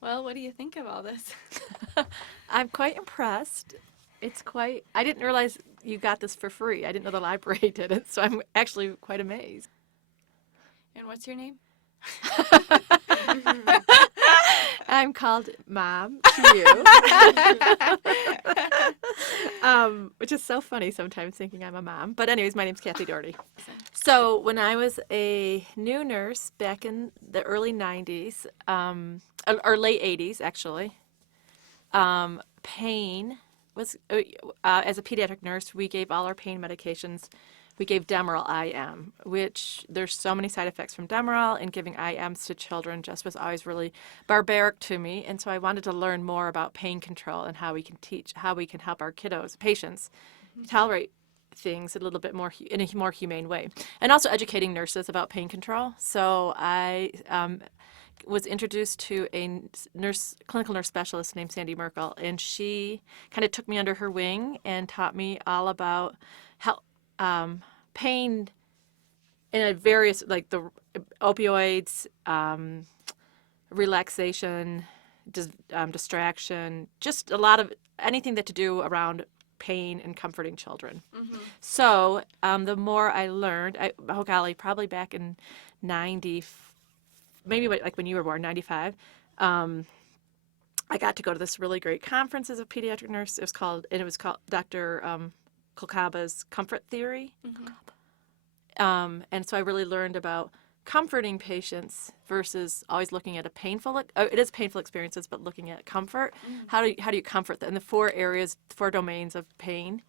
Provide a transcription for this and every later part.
Well, what do you think of all this? I'm quite impressed. I didn't realize you got this for free. I didn't know the library did it, so I'm actually quite amazed. And what's your name? I'm called Mom to you, which is so funny sometimes thinking I'm a mom. But anyways, my name's Cathy Doherty. So when I was a new nurse back in the early 90s, or late 80s actually, pain was, as a pediatric nurse, we gave all our pain medications. We gave Demerol IM, which there's so many side effects from Demerol, and giving IMs to children just was always really barbaric to me. And so I wanted to learn more about pain control and how we can help our kiddos, patients, tolerate things a little bit more in a more humane way, and also educating nurses about pain control. So I was introduced to a clinical nurse specialist named Sandy Merkel, and she kind of took me under her wing and taught me all about how pain in a various, like the opioids, relaxation, distraction, just a lot of anything that to do around pain and comforting children. So the more I learned, oh golly, probably back in 90, maybe like when you were born, 95, I got to go to this really great conference as a pediatric nurse. It was called Dr. Kolkaba's Comfort Theory. And so I really learned about comforting patients versus always looking at it is painful experiences, but looking at comfort. How do you comfort them? In the four domains of pain,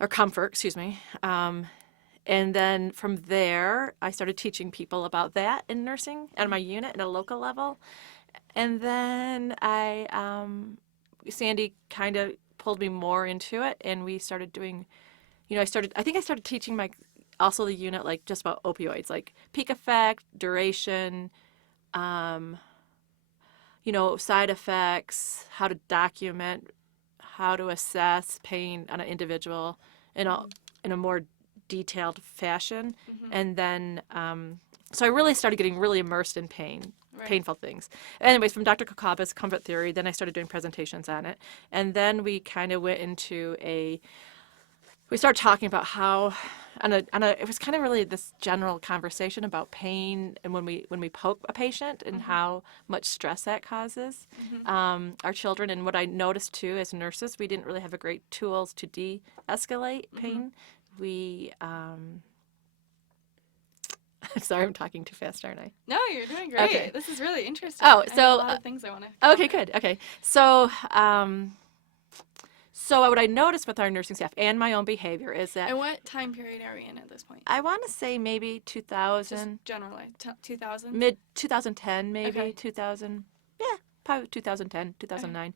or comfort, excuse me. And then from there, I started teaching people about that in nursing at my unit at a local level. And then Sandy kind of pulled me more into it, and we started doing, I think I started teaching also the unit, like just about opioids, like peak effect, duration, side effects, how to document, how to assess pain on an individual in a more detailed fashion. And then, so I really started getting really immersed in painful things. Anyways, from Dr. Kokaba's Comfort Theory, then I started doing presentations on it. And then we kind of went into we started talking about how, it was kind of really this general conversation about pain and when we poke a patient and how much stress that causes our children. And what I noticed too as nurses, we didn't really have a great tools to de-escalate pain. We, I'm sorry, I'm talking too fast, aren't I? No, you're doing great. Okay. This is really interesting. Oh, I have so a lot of things I want to. okay, good. Okay, so what I noticed with our nursing staff and my own behavior is that, And what time period are we in at this point? I want to say maybe 2000, Just generally, 2000? mid 2010, maybe Okay. 2000, yeah, probably 2010, 2009.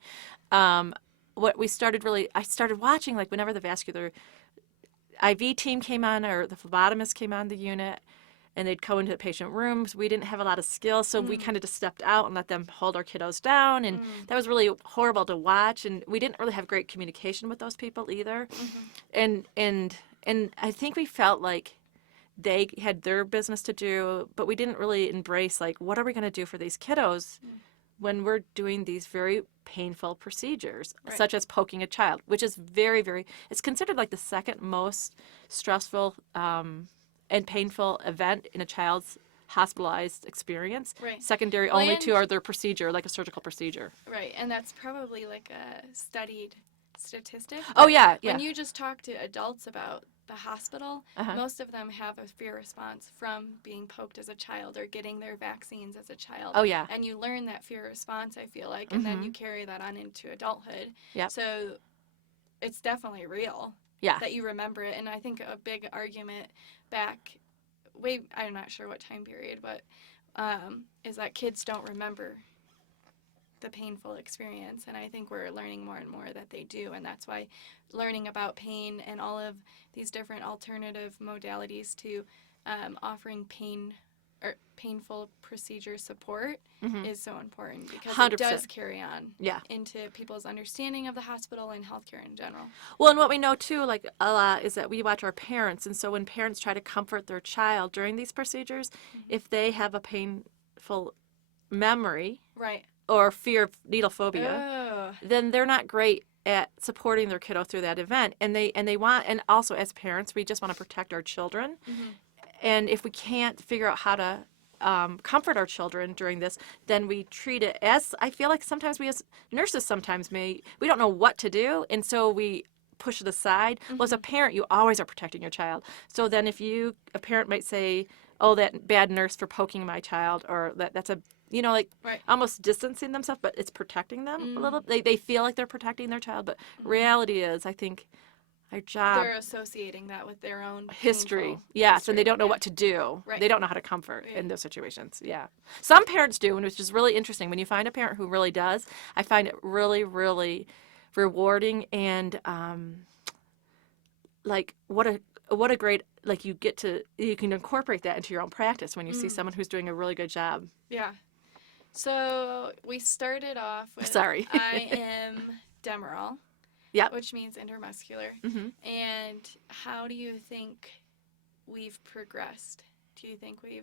What I started watching, like whenever the vascular IV team came on or the phlebotomist came on the unit, and they'd go into the patient rooms. We didn't have a lot of skill, so we kind of just stepped out and let them hold our kiddos down, and that was really horrible to watch. And we didn't really have great communication with those people either. And I think we felt like they had their business to do, but we didn't really embrace, like, what are we going to do for these kiddos when we're doing these very painful procedures, such as poking a child, which is very, very, it's considered like the second most stressful and painful event in a child's hospitalized experience. Right. Secondary Well, only and- to their procedure, like a surgical procedure. Right, and that's probably like a studied statistic. Oh, yeah, yeah. When you just talk to adults about the hospital, most of them have a fear response from being poked as a child or getting their vaccines as a child. Oh, yeah. And you learn that fear response, I feel like, and then you carry that on into adulthood. Yep. So it's definitely real. Yeah. That you remember it. And I think a big argument back, I'm not sure what time period, but is that kids don't remember the painful experience. And I think we're learning more and more that they do. And that's why learning about pain and all of these different alternative modalities to offering painful procedure support is so important because 100%. It does carry on Yeah. into people's understanding of the hospital and healthcare in general. Well, and what we know too, like a lot, is that we watch our parents, and so when parents try to comfort their child during these procedures, if they have a painful memory Right. or fear of needle phobia, Oh. then they're not great at supporting their kiddo through that event. And they want, and also as parents, we just want to protect our children. Mm-hmm. And if we can't figure out how to comfort our children during this, then we treat it as, I feel like sometimes we as nurses we don't know what to do, and so we push it aside. Well, as a parent, you always are protecting your child. So then a parent might say, oh, that bad nurse for poking my child, or that's a, like Right. almost distancing themselves, but it's protecting them a little. They feel like they're protecting their child, but reality is, I think, our job, They're associating that with their own history. painful Yes, history. and they don't know what to do. Right. They don't know how to comfort Right. in those situations. Yeah. Some parents do, and which is really interesting. When you find a parent who really does, I find it really, really rewarding, and like what a great, like you can incorporate that into your own practice when you see someone who's doing a really good job. Yeah. So we started off with Sorry. I am Demerol. Yep. Which means intermuscular. Mm-hmm. And how do you think we've progressed? Do you think we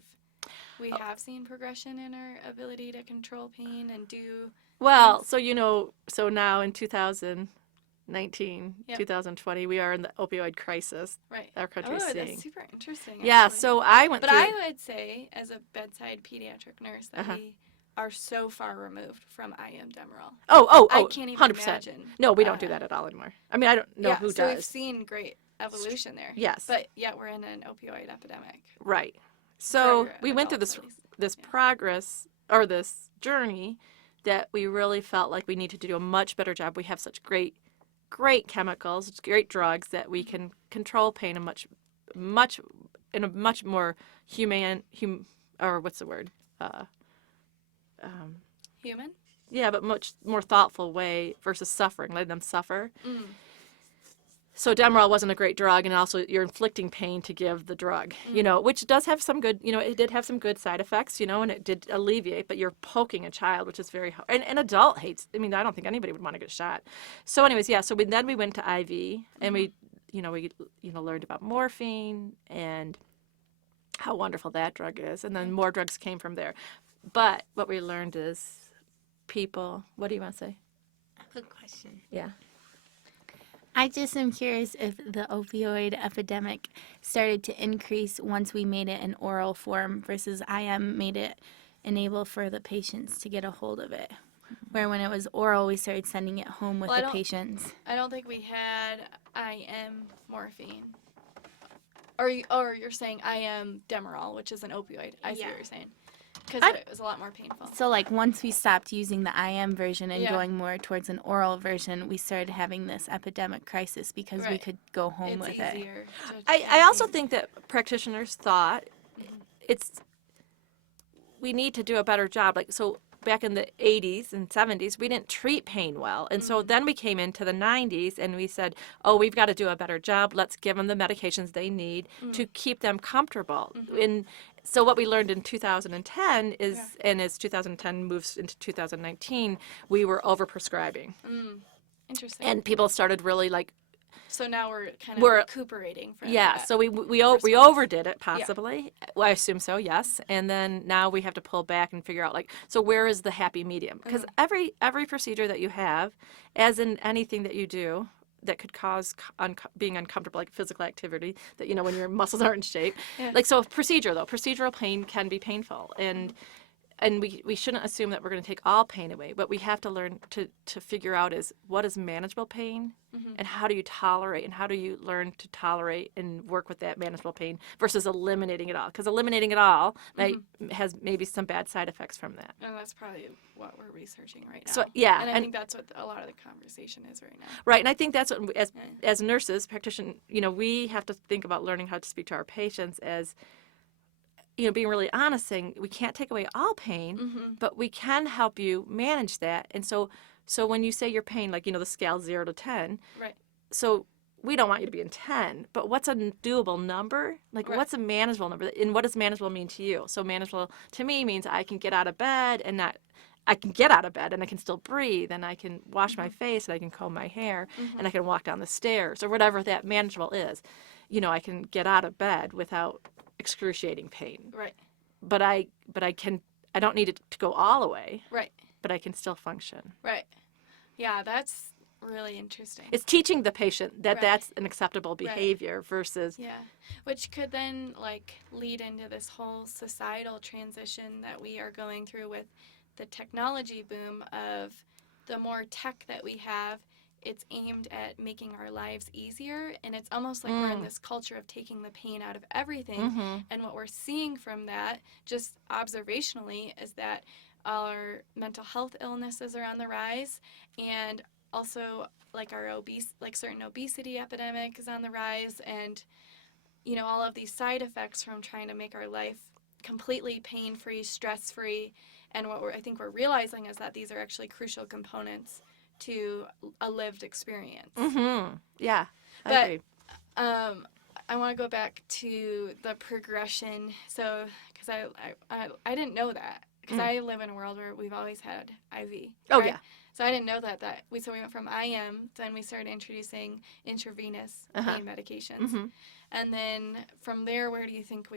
have seen progression in our ability to control pain and do Well, things? so now in 2019, Yep. 2020, we are in the opioid crisis. Right. Our country's Oh, seeing. that's super interesting. Yeah, actually. so I went But through. I would say, as a bedside pediatric nurse, that we are so far removed from I am Demerol. I can't even 100%. imagine. No, we don't do that at all anymore. I mean, I don't know who so we've does. seen great evolution there. Yes. But yet we're in an opioid epidemic. Right. So For we went through adults, this at least. this progress, or this journey, that we really felt like we needed to do a much better job. We have such great chemicals, great drugs, that we can control pain in a much more humane, or what's the word? Human? Yeah, but much more thoughtful way versus suffering, letting them suffer. Mm. So Demerol wasn't a great drug, and also you're inflicting pain to give the drug, which does have some good, it did have some good side effects, and it did alleviate, but you're poking a child, which is very hard. And an adult hates, I mean, I don't think anybody would want to get shot. So anyways, yeah, so then we went to IV, and we learned about morphine and how wonderful that drug is, and then more drugs came from there. But what we learned is people, what do you want to say? Quick question. Yeah. I just am curious if the opioid epidemic started to increase once we made it an oral form versus IM made it enable for the patients to get a hold of it. Where when it was oral, we started sending it home with Well, the patients. I don't think we had I am morphine. Or you're saying I am Demerol, which is an opioid. I see Yeah. what you're saying. Because it was a lot more painful. So like once we stopped using the IM version and Yeah. going more towards an oral version, we started having this epidemic crisis because we Right. could go home It's with it. easier. I also think that practitioners thought we need to do a better job. Like, so back in the 80s and 70s, we didn't treat pain well. And so then we came into the 90s and we said, oh, we've got to do a better job. Let's give them the medications they need to keep them comfortable. And so what we learned in 2010 is, and as 2010 moves into 2019, we were overprescribing. Interesting. And people started really like, so now we're kind of We're- recuperating from yeah, that. so we response. overdid it possibly. Well, I assume so, yes. And then now we have to pull back and figure out, like, so where is the happy medium? Because every procedure that you have, as in anything that you do that could cause being uncomfortable, like physical activity, that when your muscles aren't in shape, like, so procedural pain can be painful, and we shouldn't assume that we're going to take all pain away. What we have to learn to figure out is what is manageable pain, and how do you tolerate, and how do you learn to tolerate and work with that manageable pain versus eliminating it all. Because eliminating it all has maybe some bad side effects from that. And that's probably what we're researching right now. So, yeah, And I and- think that's what a lot of the conversation is right now. Right, and I think that's what, as nurses, practitioners, we have to think about learning how to speak to our patients as, being really honest, saying we can't take away all pain, but we can help you manage that. And so when you say your pain, like, the scale 0 to 10, Right. so we don't want you to be in 10, but what's a doable number? Like, Right. what's a manageable number? And what does manageable mean to you? So manageable to me means I can get out of bed and I can still breathe, and I can wash my face, and I can comb my hair, and I can walk down the stairs, or whatever that manageable is. I can get out of bed without excruciating pain. Right. But I don't need it to go all the way. Right. but I can still function. Right. Yeah, that's really interesting. It's teaching the patient that Right. that's an acceptable behavior versus, Yeah, which could then like lead into this whole societal transition that we are going through with the technology boom of the more tech that we have, it's aimed at making our lives easier, and it's almost like we're in this culture of taking the pain out of everything. And what we're seeing from that, just observationally, is that our mental health illnesses are on the rise, and also like certain obesity epidemic is on the rise, and all of these side effects from trying to make our life completely pain-free, stress-free. And what I think we're realizing is that these are actually crucial components to a lived experience. Yeah, I But agree. I want to go back to the progression. So, because I didn't know that, because I live in a world where we've always had IV. Oh, right? yeah. So I didn't know that we went from IM, then we started introducing intravenous pain medications, and then from there, where do you think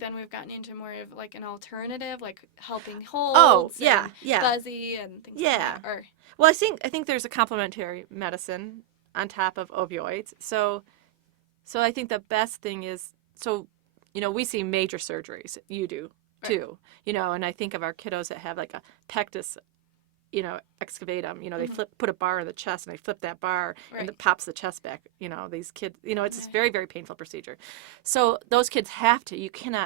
then we've gotten into more of like an alternative, like helping holds, and fuzzy and things like that? Or Well, I think there's a complementary medicine on top of opioids. So I think the best thing is, we see major surgeries. You do too. And I think of our kiddos that have like a pectus, excavatum. They put a bar in the chest and they flip that bar and it pops the chest back. These kids, it's a very, very painful procedure. So those kids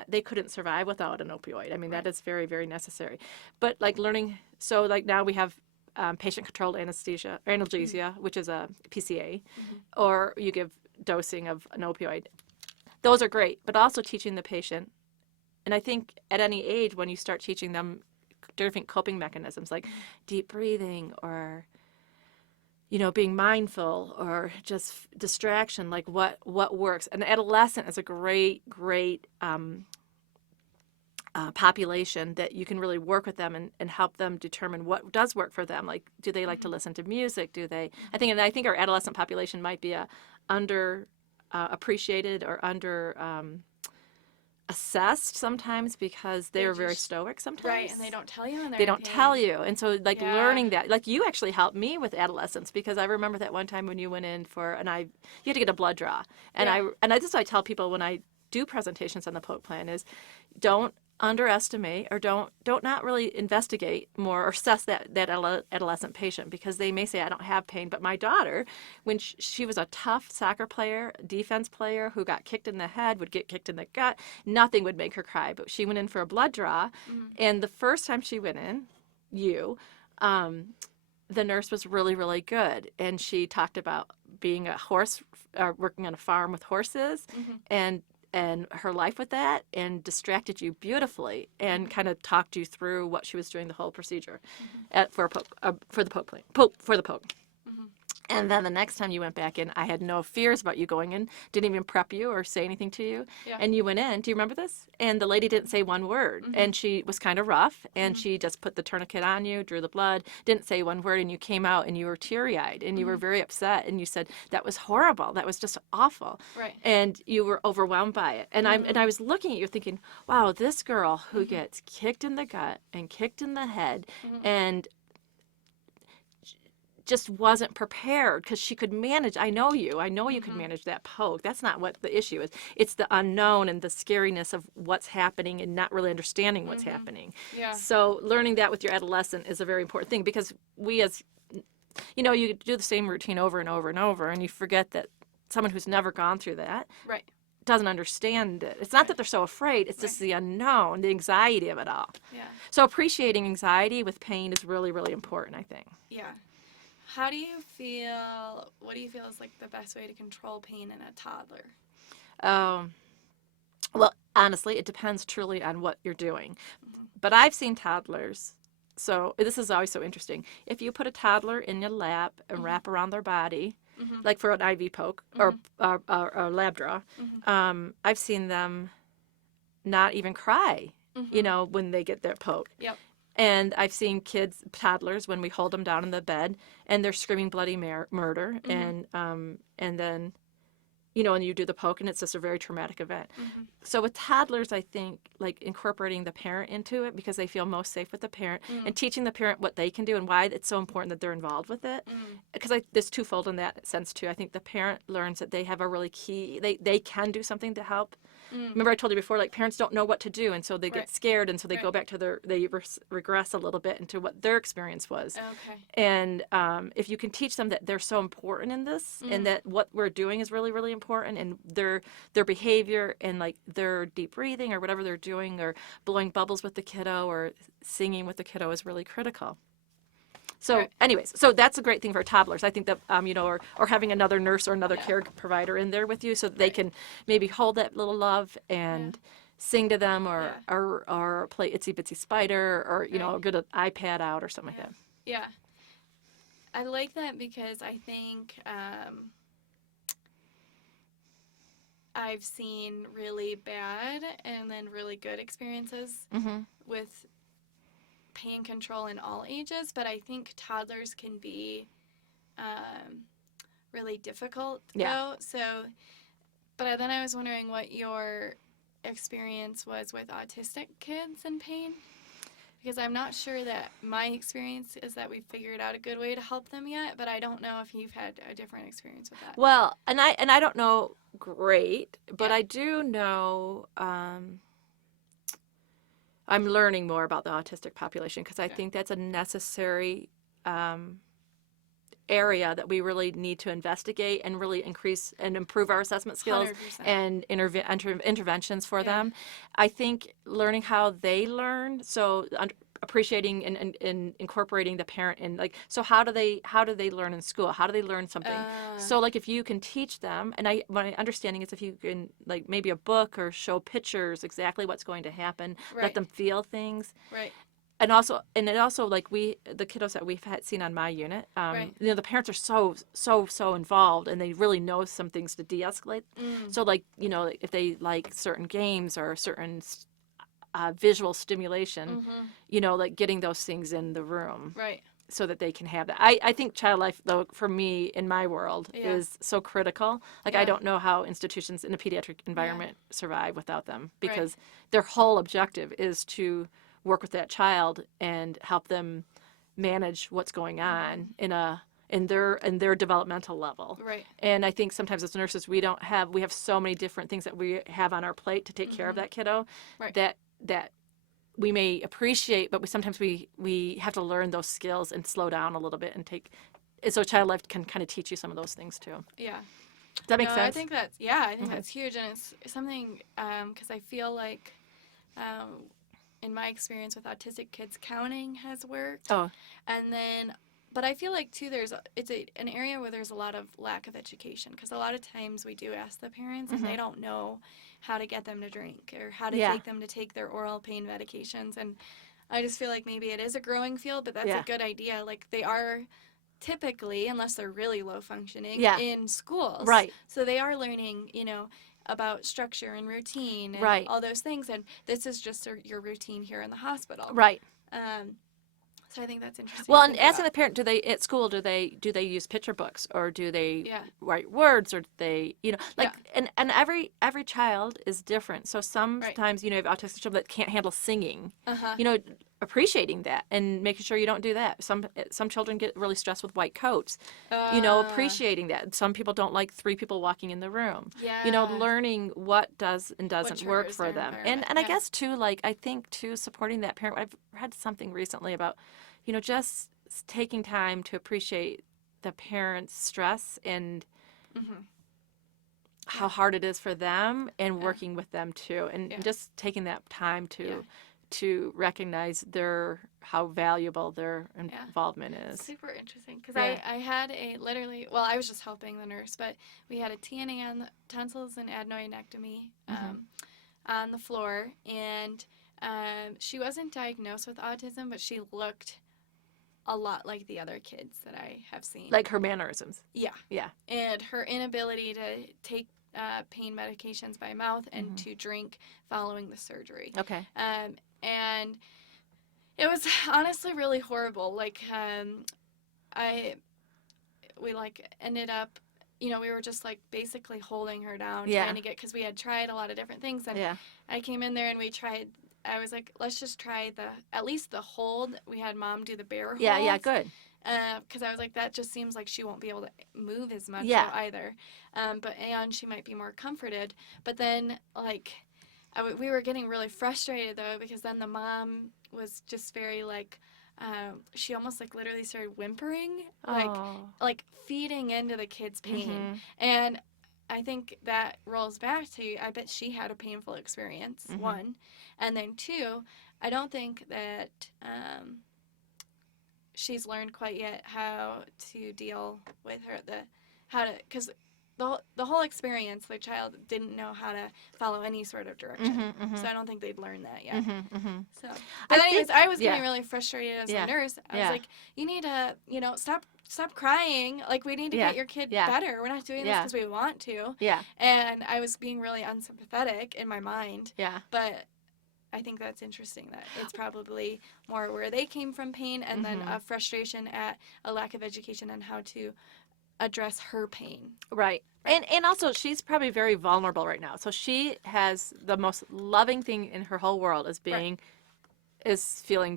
they couldn't survive without an opioid. I mean, that is very, very necessary. But like learning, so like now we have patient-controlled analgesia, which is a PCA, or you give dosing of an opioid. Those are great, but also teaching the patient. And I think at any age, when you start teaching them different coping mechanisms like deep breathing or being mindful or just distraction, like what works. An adolescent is a great population that you can really work with them and help them determine what does work for them. Like, do they like to listen to music? I think our adolescent population might be under appreciated or under assessed sometimes because they're very stoic sometimes. Right, and they don't tell you, and they don't tell you. And so learning that, like you actually helped me with adolescence, because I remember that one time when you went in for you had to get a blood draw. And this is what I tell people when I do presentations on the POC plan is don't underestimate or don't not really investigate more or assess that adolescent patient, because they may say, I don't have pain. But my daughter, when she was a tough soccer player, defense player who got kicked in the head, would get kicked in the gut, nothing would make her cry. But she went in for a blood draw, and the first time she went in, the nurse was really, really good. And she talked about being a horse, working on a farm with horses, and her life with that, and distracted you beautifully and kind of talked you through what she was doing the whole procedure for the POC. And then the next time you went back in, I had no fears about you going in, didn't even prep you or say anything to you. Yeah. And you went in. Do you remember this? And the lady didn't say one word. And she was kind of rough, and she just put the tourniquet on you, drew the blood, didn't say one word, and you came out and you were teary-eyed and you were very upset, and you said, that was horrible. That was just awful. Right. And you were overwhelmed by it. And I was looking at you thinking, wow, this girl who gets kicked in the gut and kicked in the head and just wasn't prepared, because she could manage. I know you could manage that POC. That's not what the issue is. It's the unknown and the scariness of what's happening and not really understanding what's happening. Yeah. So learning that with your adolescent is a very important thing, because we as, you do the same routine over and over and over, and you forget that someone who's never gone through that doesn't understand it. It's not that they're so afraid. It's just the unknown, the anxiety of it all. Yeah. So appreciating anxiety with pain is really, really important, I think. Yeah. What do you feel is like the best way to control pain in a toddler? Well, honestly, it depends truly on what you're doing. But I've seen toddlers, so this is always so interesting. If you put a toddler in your lap and wrap around their body, like for an IV poke or lab draw, I've seen them not even cry, when they get their poke. Yep. And I've seen toddlers, when we hold them down in the bed, and they're screaming bloody murder, and then and you do the poke, and it's just a very traumatic event. Mm-hmm. So with toddlers, I think like incorporating the parent into it because they feel most safe with the parent, and teaching the parent what they can do and why it's so important that they're involved with it. Because there's twofold in that sense too. I think the parent learns that they have a really key, they can do something to help. Remember I told you before, like parents don't know what to do, and so they get scared, and so they go back to they regress a little bit into what their experience was. Okay. And if you can teach them that they're so important in this, and that what we're doing is really, really important, and their behavior and like their deep breathing or whatever they're doing, or blowing bubbles with the kiddo or singing with the kiddo is really critical. So anyways, so that's a great thing for toddlers. I think that, or having another nurse or another care provider in there with you so that they can maybe hold that little love and sing to them, or play Itsy Bitsy Spider, or, get an iPad out or something like that. Yeah. I like that because I think I've seen really bad and then really good experiences with pain control in all ages, but I think toddlers can be really difficult though. So, but then I was wondering what your experience was with autistic kids in pain, because I'm not sure that my experience is that we've figured out a good way to help them yet, but I don't know if you've had a different experience with that. Well, and I don't know great, but I do know I'm learning more about the autistic population because I think that's a necessary area that we really need to investigate and really increase and improve our assessment skills 100%. and interventions for them. I think learning how they learn, so appreciating and incorporating the parent in, like, so how do they learn in school? How do they learn something? So like if you can teach them, and my understanding is if you can, like, maybe a book or show pictures exactly what's going to happen, let them feel things. Right. And it also like the kiddos that we've seen on my unit, the parents are so involved, and they really know some things to de-escalate. So like, if they like certain games or certain visual stimulation, like getting those things in the room, so that they can have that. I think child life, though, for me in my world is so critical. Like I don't know how institutions in a pediatric environment survive without them, because their whole objective is to work with that child and help them manage what's going on in their developmental level. Right. And I think sometimes as nurses we have so many different things that we have on our plate to take care of that kiddo that we may appreciate, but sometimes we have to learn those skills and slow down a little bit and so child life can kind of teach you some of those things too. Yeah. Does that make sense? I think that's huge, and it's something because I feel like in my experience with autistic kids, counting has worked. Oh. And then, but I feel like too, it's an area where there's a lot of lack of education, because a lot of times we do ask the parents and they don't know how to get them to drink or how to take them to take their oral pain medications. And I just feel like maybe it is a growing field, but that's a good idea. Like they are typically, unless they're really low functioning, in schools. Right. So they are learning, about structure and routine and all those things, and this is just your routine here in the hospital. Right. So I think that's interesting. Well, and asking the parent, do they use picture books, or do they write words, or do they, and every child is different. So sometimes, you have autistic children that can't handle singing, appreciating that and making sure you don't do that. Some children get really stressed with white coats, appreciating that. Some people don't like 3 people walking in the room. Learning what does and doesn't work for them. And I guess too, like, I think too, supporting that parent. I've read something recently about, just taking time to appreciate the parent's stress and how hard it is for them, and working with them too, and just taking that time to recognize how valuable their involvement is. Super interesting, because I had I was just helping the nurse, but we had a TNA on the tonsils and adenoidectomy on the floor, and she wasn't diagnosed with autism, but she looked a lot like the other kids that I have seen. Like her mannerisms. Yeah. Yeah. And her inability to take pain medications by mouth and to drink following the surgery. Okay. And it was honestly really horrible. Like, we ended up, you know, we were just like basically holding her down, Yeah. trying to get, because we had tried a lot of different things. And Yeah. I came in there and I was like, let's just try at least the hold. We had Mom do the bear hold. Yeah, good. Because I was like, that just seems like she won't be able to move as much Yeah. either. And she might be more comforted. But then, like, we were getting really frustrated, though, because then the mom was just very, like, she almost, like, literally started whimpering, like feeding into the kid's pain. Mhm. And I think that rolls back to, I bet she had a painful experience, Mhm. one. And then two, I don't think that she's learned quite yet how to deal with because the whole experience, the child didn't know how to follow any sort of direction. So I don't think they've learned that yet. So, but anyways, I was getting really frustrated as a nurse. I was like, you need to, stop crying. Like, we need to get your kid better. We're not doing this because we want to. Yeah. And I was being really unsympathetic in my mind. Yeah. But I think that's interesting that it's probably more where they came from pain, and then a frustration at a lack of education on how to address her pain. Right. And also, she's probably very vulnerable right now. So she has the most loving thing in her whole world is feeling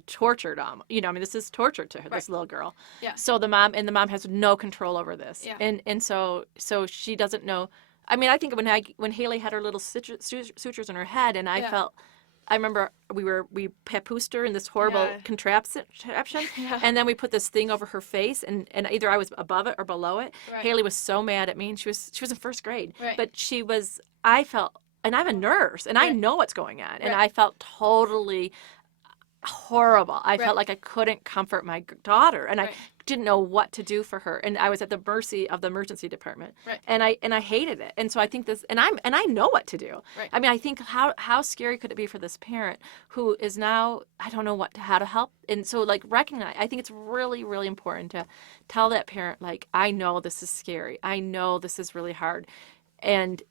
tortured. This is torture to her, this little girl. Yeah. So the mom has no control over this. Yeah. And so she doesn't know. I mean, I think when Haley had her little sutures in her head, and I remember we papoosed her in this horrible contraption, and then we put this thing over her face, and either I was above it or below it. Right. Haley was so mad at me, and she was in first grade, Right. but I felt, and I'm a nurse, and I know what's going on, and I felt totally horrible. I felt like I couldn't comfort my daughter, and I didn't know what to do for her, and I was at the mercy of the emergency department, and I hated it. And so I think and I know what to do. Right. I mean, I think how scary could it be for this parent who is now, I don't know how to help. And so, like, I think it's really, really important to tell that parent, like, I know this is scary, I know this is really hard, and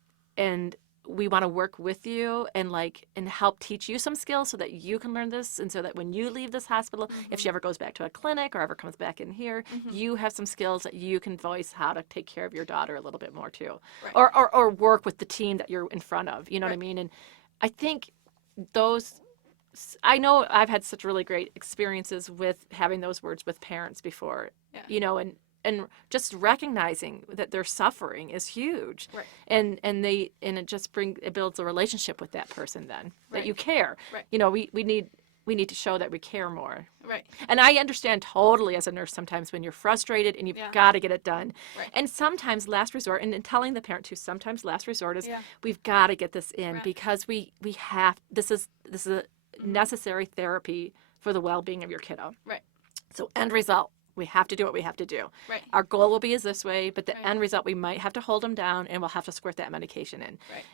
we want to work with you and help teach you some skills so that you can learn this, and so that when you leave this hospital, if she ever goes back to a clinic or ever comes back in here, you have some skills that you can voice how to take care of your daughter a little bit more too, or work with the team that you're in front of. You know what I mean? And I think I know I've had such really great experiences with having those words with parents before. Yeah. And just recognizing that their suffering is huge, and it builds a relationship with that person then, that you care. Right. We need to show that we care more. Right. And I understand totally as a nurse sometimes when you're frustrated and you've got to get it done. Right. And sometimes last resort, and telling the parent too, sometimes last resort is we've got to get this in because we have this is a necessary therapy for the well-being of your kiddo. Right. So end result, we have to do what we have to do. Right. Our goal will be is this way, but the end result, we might have to hold them down, and we'll have to squirt that medication in. Right.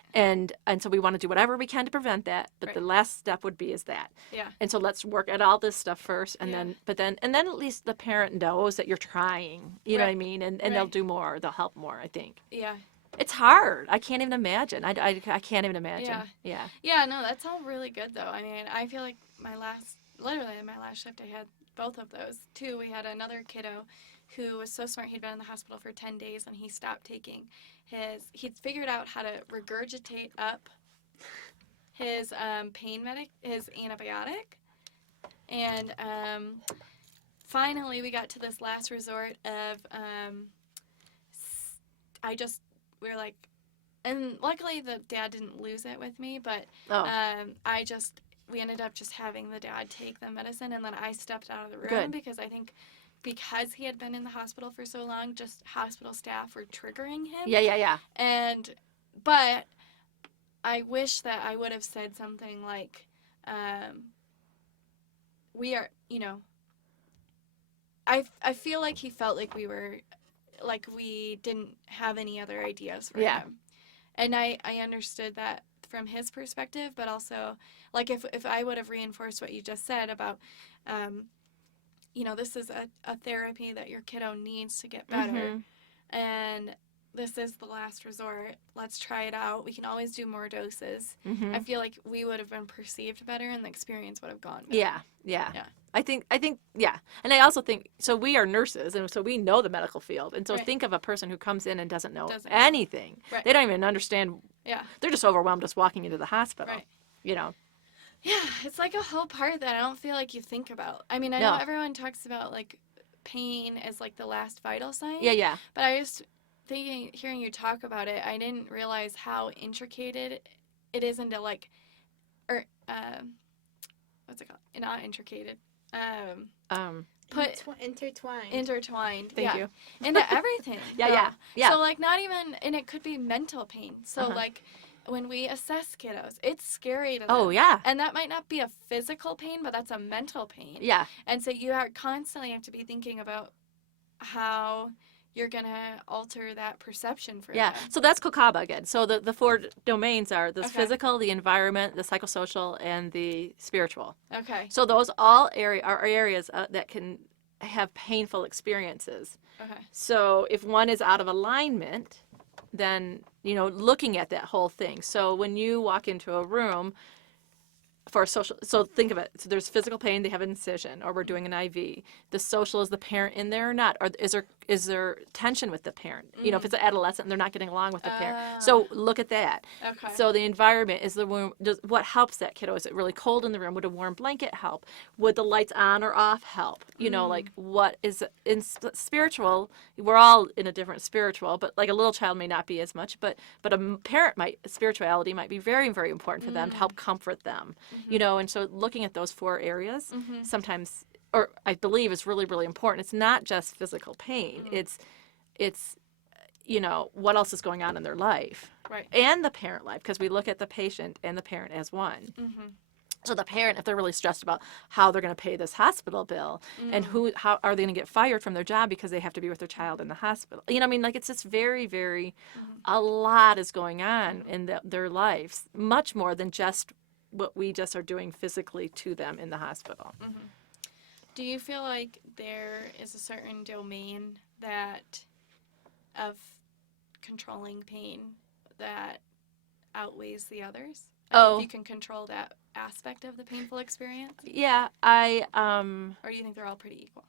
And so we want to do whatever we can to prevent that, but the last step would be is that. Yeah. And so let's work at all this stuff first, and then at least the parent knows that you're trying. You know what I mean? And they'll do more. They'll help more, I think. Yeah. It's hard. I can't even imagine. I can't even imagine. Yeah. Yeah, no, that's all really good, though. I mean, I feel like literally in my last shift, I had both of those too. We had another kiddo who was so smart. He'd been in the hospital for 10 days, and he stopped taking he'd figured out how to regurgitate up his his antibiotic. And finally we got to this last resort of we were like, and luckily the dad didn't lose it with me, but we ended up just having the dad take the medicine, and then I stepped out of the room because I think because he had been in the hospital for so long, just hospital staff were triggering him. Yeah. But I wish that I would have said something like, we are, I feel like he felt like we didn't have any other ideas for him. And I understood that from his perspective, but also, like, if I would have reinforced what you just said about, this is a therapy that your kiddo needs to get better, and this is the last resort. Let's try it out. We can always do more doses. I feel like we would have been perceived better, and the experience would have gone better. Yeah. I think, yeah. And I also think, so we are nurses, and so we know the medical field. And so Right. think of a person who comes in and doesn't know Doesn't. anything. Right. They don't even understand. Yeah. They're just overwhelmed just walking into the hospital. Right. You know? Yeah, it's like a whole part that I don't feel like you think about. I mean, I know No. everyone talks about like pain as like the last vital sign. Yeah, yeah. But I just thinking, hearing you talk about it, I didn't realize how intricate it is into like, or what's it called? Not intricated. Put Intertwined. intertwined. Thank yeah, you. into everything. Yeah, though. yeah. So like not even, and it could be mental pain. So Uh-huh. like when we assess kiddos, it's scary to them. Oh, yeah. And that might not be a physical pain, but that's a mental pain. Yeah. And so you are constantly have to be thinking about how you're going to alter that perception for Yeah. them. So that's Kokaba again. So the 4 domains are the Okay. physical, the environment, the psychosocial, and the spiritual. Okay. So those all are areas that can have painful experiences. Okay. So if one is out of alignment, then, looking at that whole thing. So when you walk into a room for a social, so think of it. So there's physical pain, they have an incision, or we're doing an IV. The social, is the parent in there or not? Or is there tension with the parent? If it's an adolescent and they're not getting along with the parent. So look at that. Okay. So the environment is the room. What helps that kiddo? Is it really cold in the room? Would a warm blanket help? Would the lights on or off help? Like what is in spiritual? We're all in a different spiritual, but like a little child may not be as much. But a parent spirituality might be very, very important for them to help comfort them. And so looking at those 4 areas sometimes, or I believe, is really, really important. It's not just physical pain. It's what else is going on in their life. Right. And the parent life, because we look at the patient and the parent as one. So the parent, if they're really stressed about how they're going to pay this hospital bill and how are they going to get fired from their job because they have to be with their child in the hospital. It's just very, very, a lot is going on in their lives, much more than just what we just are doing physically to them in the hospital. Do you feel like there is a certain domain of controlling pain that outweighs the others? Oh. If you can control that aspect of the painful experience? Yeah, Or do you think they're all pretty equal?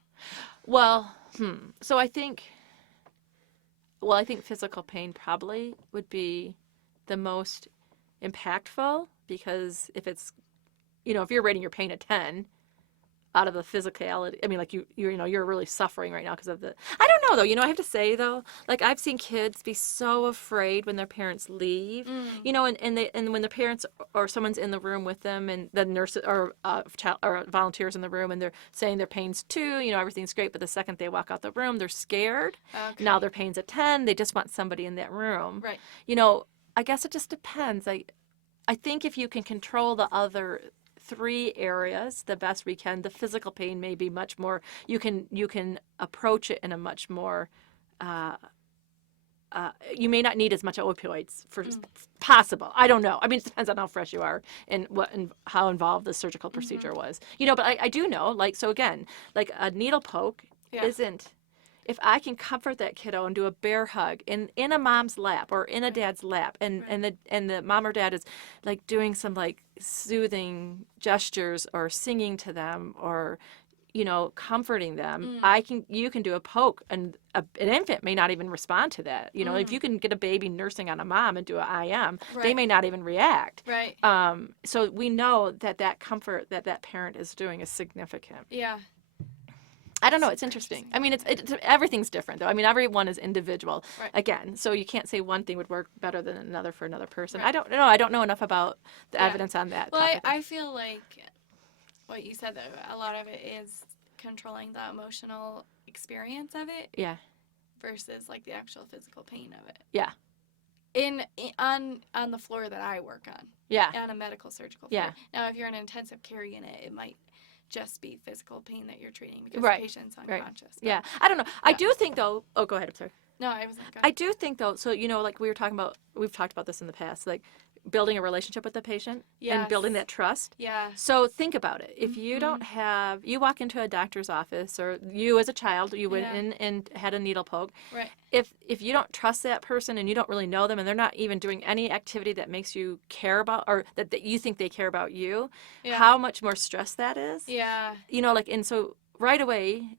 Well, so I think physical pain probably would be the most impactful, because if it's, if you're rating your pain a 10 out of the physicality, I mean, like you're really suffering right now because of I don't know though, I have to say though, like I've seen kids be so afraid when their parents leave, and when the parents or someone's in the room with them and the nurses or volunteers in the room and they're saying their pain's 2, everything's great, but the second they walk out the room, they're scared. Okay. Now their pain's a 10, they just want somebody in that room. Right. I guess it just depends. I think if you can control the other 3 areas the best we can, the physical pain may be much more, you can approach it in a much more, you may not need as much opioids for possible. I don't know. I mean, it depends on how fresh you are and how involved the surgical procedure was. But I do know, like, so again, like a needle poke isn't, if I can comfort that kiddo and do a bear hug in a mom's lap or in a dad's lap, and the mom or dad is like doing some like soothing gestures or singing to them or comforting them, you can do a poke, and an infant may not even respond to that. If you can get a baby nursing on a mom and do an IM, they may not even react. Right. So we know that comfort that parent is doing is significant. Yeah. I don't know. It's interesting. I mean, it's everything's different, though. I mean, everyone is individual. Right. Again, so you can't say one thing would work better than another for another person. Right. I don't know. I don't know enough about the evidence on that. Well, topic. I feel like what you said, though, a lot of it is controlling the emotional experience of it Yeah. versus like the actual physical pain of it. Yeah. On the floor that I work on. Yeah. On a medical surgical floor. Yeah. Now, if you're in an intensive care unit, it might just be physical pain that you're treating because Right. the patient's Right. unconscious. But- Yeah. I don't know. I Yeah. do think, though. Oh, go ahead. I'm sorry. No, I was like, I do think, though. So like we've talked about this in the past. Like building a relationship with the patient and building Yes. that trust. Yeah. So think about it. If you don't have, you walk into a doctor's office, or you as a child, you went Yeah. in and had a needle poke. Right. If you don't trust that person and you don't really know them and they're not even doing any activity that makes you care about, or that you think they care about you, Yeah. how much more stress that is. Yeah. Like, and so right away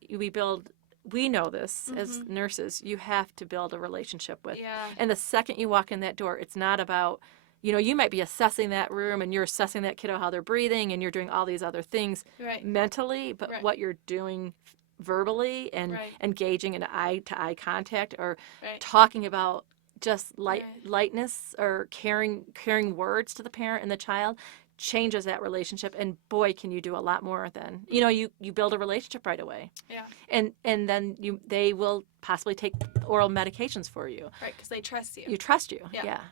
we know this as nurses, you have to build a relationship with. Yeah. And the second you walk in that door, it's not about, you might be assessing that room and you're assessing that kiddo, how they're breathing, and you're doing all these other things Right. mentally, but Right. what you're doing verbally and Right. engaging in eye-to-eye contact, or Right. talking about just Right. lightness, or caring words to the parent and the child, changes that relationship. And boy, can you do a lot more then. You build a relationship right away. Yeah. And then they will possibly take oral medications for you. Right. Because they trust you. You trust you. Yeah. Yeah.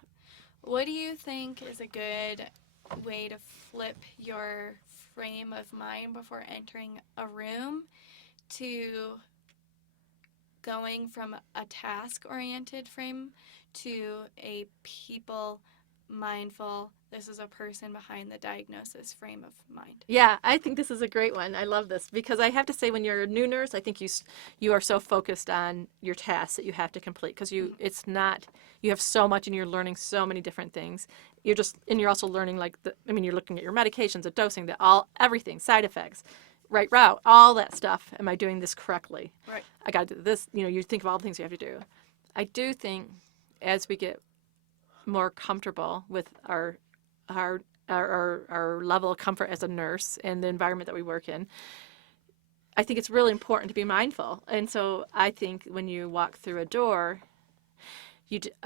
What do you think is a good way to flip your frame of mind before entering a room to going from a task-oriented frame to a people mindful, this is a person behind the diagnosis frame of mind? Yeah, I think this is a great one. I love this because I have to say, when you're a new nurse, I think you are so focused on your tasks that you have to complete, because you have so much and you're learning so many different things. You're also learning, like, you're looking at your medications, the dosing, everything, side effects, right route, all that stuff. Am I doing this correctly? Right. I got to do this. You think of all the things you have to do. I do think as we get more comfortable with our level of comfort as a nurse and the environment that we work in, I think it's really important to be mindful. And so I think when you walk through a door,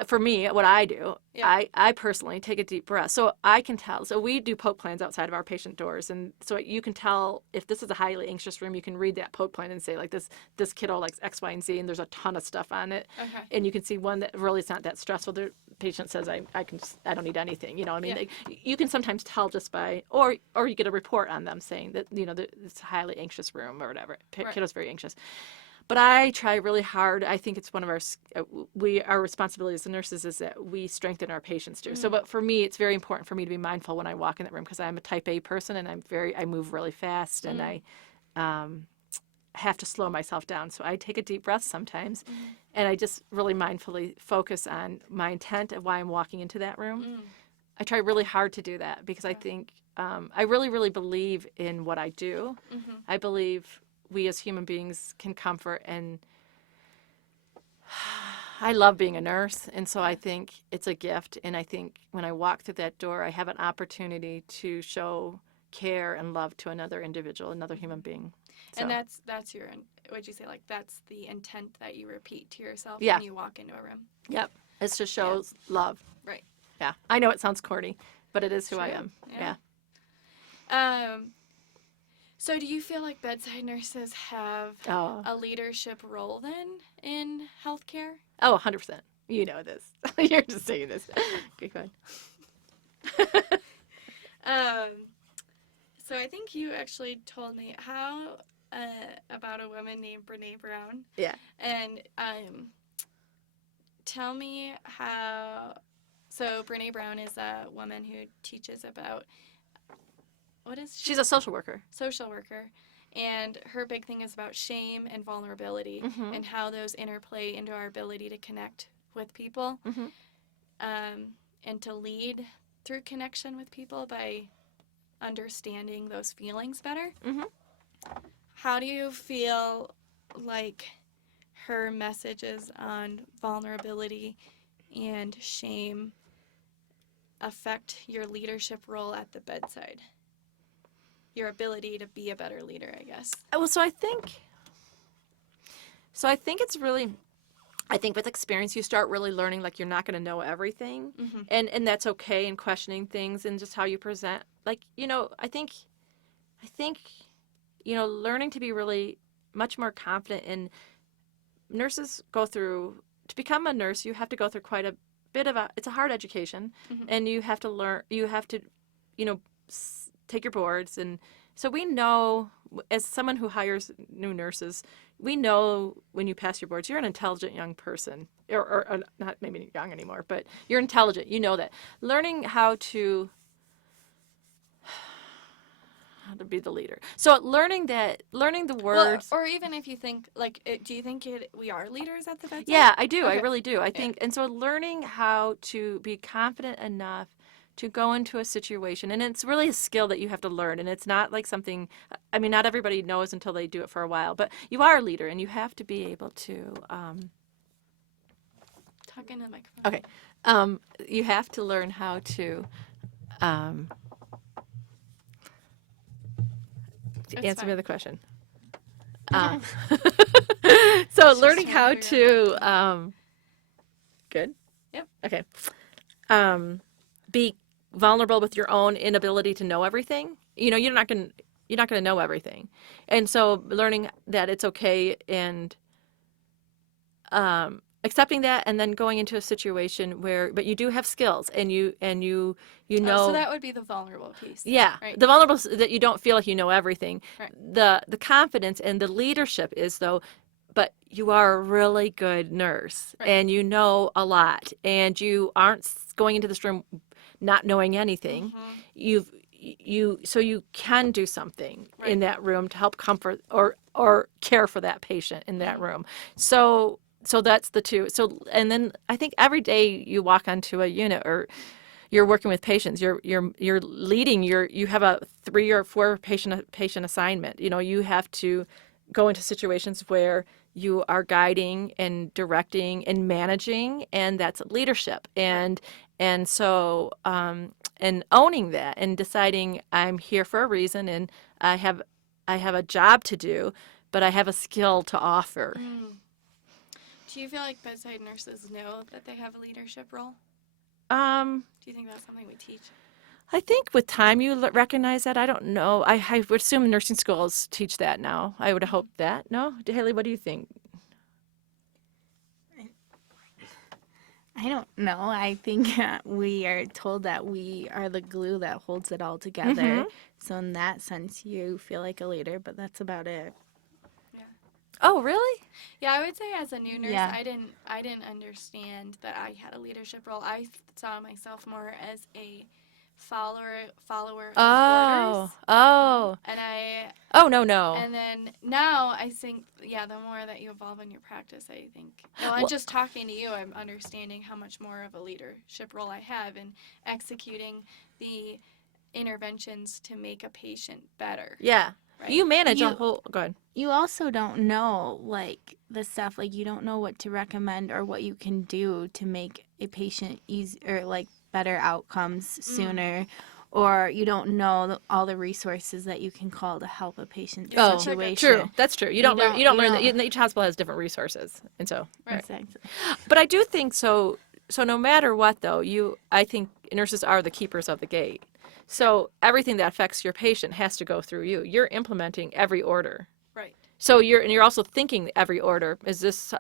for me, what I do, Yeah. I personally take a deep breath. So I can tell. So we do poke plans outside of our patient doors. And so you can tell if this is a highly anxious room, you can read that poke plan and say, like, this kiddo likes X, Y, and Z, and there's a ton of stuff on it. Okay. And you can see one that really is not that stressful. The patient says, I don't need anything. Yeah. Like, you can sometimes tell just by, or you get a report on them saying that, that it's a highly anxious room or whatever. Right. Kiddo's very anxious. But I try really hard. I think it's one of our responsibilities as nurses is that we strengthen our patients too. So, but for me, it's very important for me to be mindful when I walk in that room, because I'm a type A person and I move really fast, and I have to slow myself down. So I take a deep breath sometimes, and I just really mindfully focus on my intent of why I'm walking into that room. I try really hard to do that because I think I really, really believe in what I do. I believe we as human beings can comfort, and I love being a nurse, and so I think it's a gift. And I think when I walk through that door, I have an opportunity to show care and love to another individual, another human being. So. And that's your, what'd you say, like, that's the intent that you repeat to yourself Yeah. when you walk into a room? Yep, it's to show love. Right. Yeah, I know it sounds corny, but it is who I True. am. Yeah. So do you feel like bedside nurses have Oh. a leadership role then in healthcare? Oh, 100%. You know this. You're just saying this. Okay, go ahead. So I think you actually told me how about a woman named Brene Brown. Yeah. And tell me how. So Brene Brown is a woman who teaches about, what is she? She's a social worker. Social worker. And her big thing is about shame and vulnerability and how those interplay into our ability to connect with people and to lead through connection with people by understanding those feelings better. How do you feel like her messages on vulnerability and shame affect your leadership role at the bedside? Your ability to be a better leader, I guess. Well, so I think it's really, I think with experience, you start really learning, like, you're not going to know everything, and that's okay, and questioning things and just how you present. Like, I think, learning to be really much more confident in, nurses go through, to become a nurse, you have to go through quite a bit of it's a hard education, and you have to learn, take your boards, and so we know as someone who hires new nurses, we know when you pass your boards, you're an intelligent young person, or not maybe young anymore, but you're intelligent. You know that. Learning how to be the leader. So learning the words. Well, or even if you think, like, do you think we are leaders at the bedside? Yeah, I do. I Okay. really do. I think, and so learning how to be confident enough to go into a situation, and it's really a skill that you have to learn, and it's not like something, I mean, not everybody knows until they do it for a while, but you are a leader, and you have to be able to, Talk into the microphone. okay, you have to learn how to, It's answer me fine. the question. So Just learning trying how to figure to, good? Yep. Okay. Be vulnerable with your own inability to know everything. You know, you're not going to know everything. And so learning that it's okay and accepting that, and then going into a situation where, but you do have skills, and you know. So that would be the vulnerable piece. Yeah, Right. the vulnerable, that you don't feel like you know everything. Right. The confidence and the leadership is, though, but you are a really good nurse, Right. and you know a lot, and you aren't going into this room not knowing anything. So you can do something in that room to help comfort or care for that patient in that room. So that's the two. So, and then I think every day you walk onto a unit, or you're working with patients, you're leading, you have a 3 or 4 patient assignment. You know, you have to go into situations where you are guiding and directing and managing, and that's leadership. And so and owning that, and deciding, I'm here for a reason, and I have a job to do, but I have a skill to offer. Do you feel like bedside nurses know that they have a leadership role? Do you think that's something we teach? I think with time you recognize that. I don't know. I would assume nursing schools teach that now. I would hope that. No? Haley, what do you think? I don't know. I think we are told that we are the glue that holds it all together. So in that sense, you feel like a leader, but that's about it. Oh, really? Yeah, I would say as a new nurse, Yeah. I didn't understand that I had a leadership role. I saw myself more as a follower of orders. Oh. And Oh, no. And then now I think, the more that you evolve in your practice, I think. Well, and just talking to you, I'm understanding how much more of a leadership role I have in executing the interventions to make a patient better. Yeah. Right? You manage a whole. Go ahead. You also don't know, like, the stuff, like, you don't know what to recommend or what you can do to make a patient easy, or like better outcomes sooner, or you don't know all the resources that you can call to help a patient's situation. True. That's true. You don't learn that. don't. Each hospital has different resources, and so. Right. Exactly. But I do think so. So no matter what, though, I think nurses are the keepers of the gate. So everything that affects your patient has to go through you. You're implementing every order. Right. So you're also thinking every order. Is this,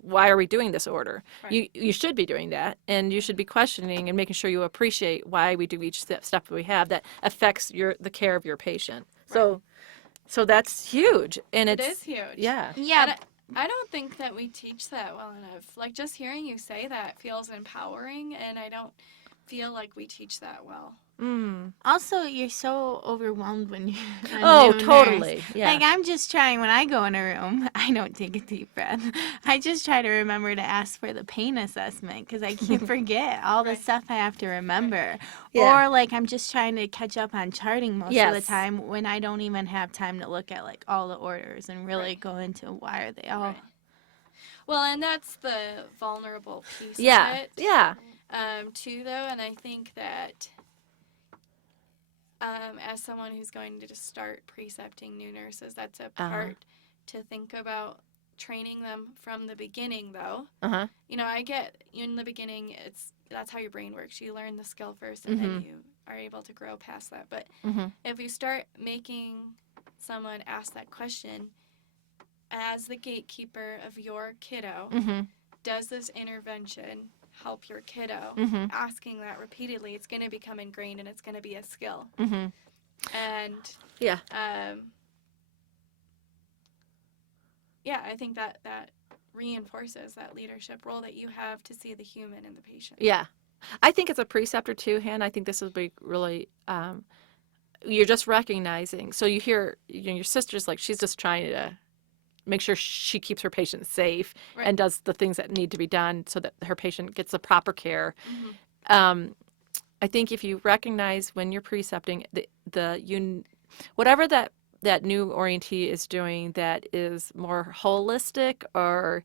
why are we doing this order? Right. You should be doing that, and you should be questioning and making sure you appreciate why we do each step we have that affects the care of your patient. Right. So that's huge. And It is huge. Yeah. Yeah. And I don't think that we teach that well enough. Like, just hearing you say that feels empowering, and I don't feel like we teach that well. Also, you're so overwhelmed when you're Oh, a new totally. nurse. Yeah. Like, I'm just trying, when I go in a room, I don't take a deep breath. I just try to remember to ask for the pain assessment, because I can't forget all the stuff I have to remember. Yeah. Or, like, I'm just trying to catch up on charting most of the Yes. time, when I don't even have time to look at, like, all the orders and really go into why are they all. Right. Well, and that's the vulnerable piece of Yeah. it. Yeah. Too, though, and I think that as someone who's going to just start precepting new nurses, that's a part to think about training them from the beginning, though. You know, I get, in the beginning, that's how your brain works. You learn the skill first, and then you are able to grow past that. But if you start making someone ask that question, as the gatekeeper of your kiddo, does this intervention help your kiddo? Asking that repeatedly, it's going to become ingrained, and it's going to be a skill. And yeah, I think that reinforces that leadership role that you have to see the human in the patient. Yeah. I think as a preceptor too, Han, I think this would be really, you're just recognizing. So you hear, your sister's like, she's just trying to make sure she keeps her patient safe Right. and does the things that need to be done so that her patient gets the proper care. Mm-hmm. I think if you recognize when you're precepting whatever that new orientee is doing that is more holistic, or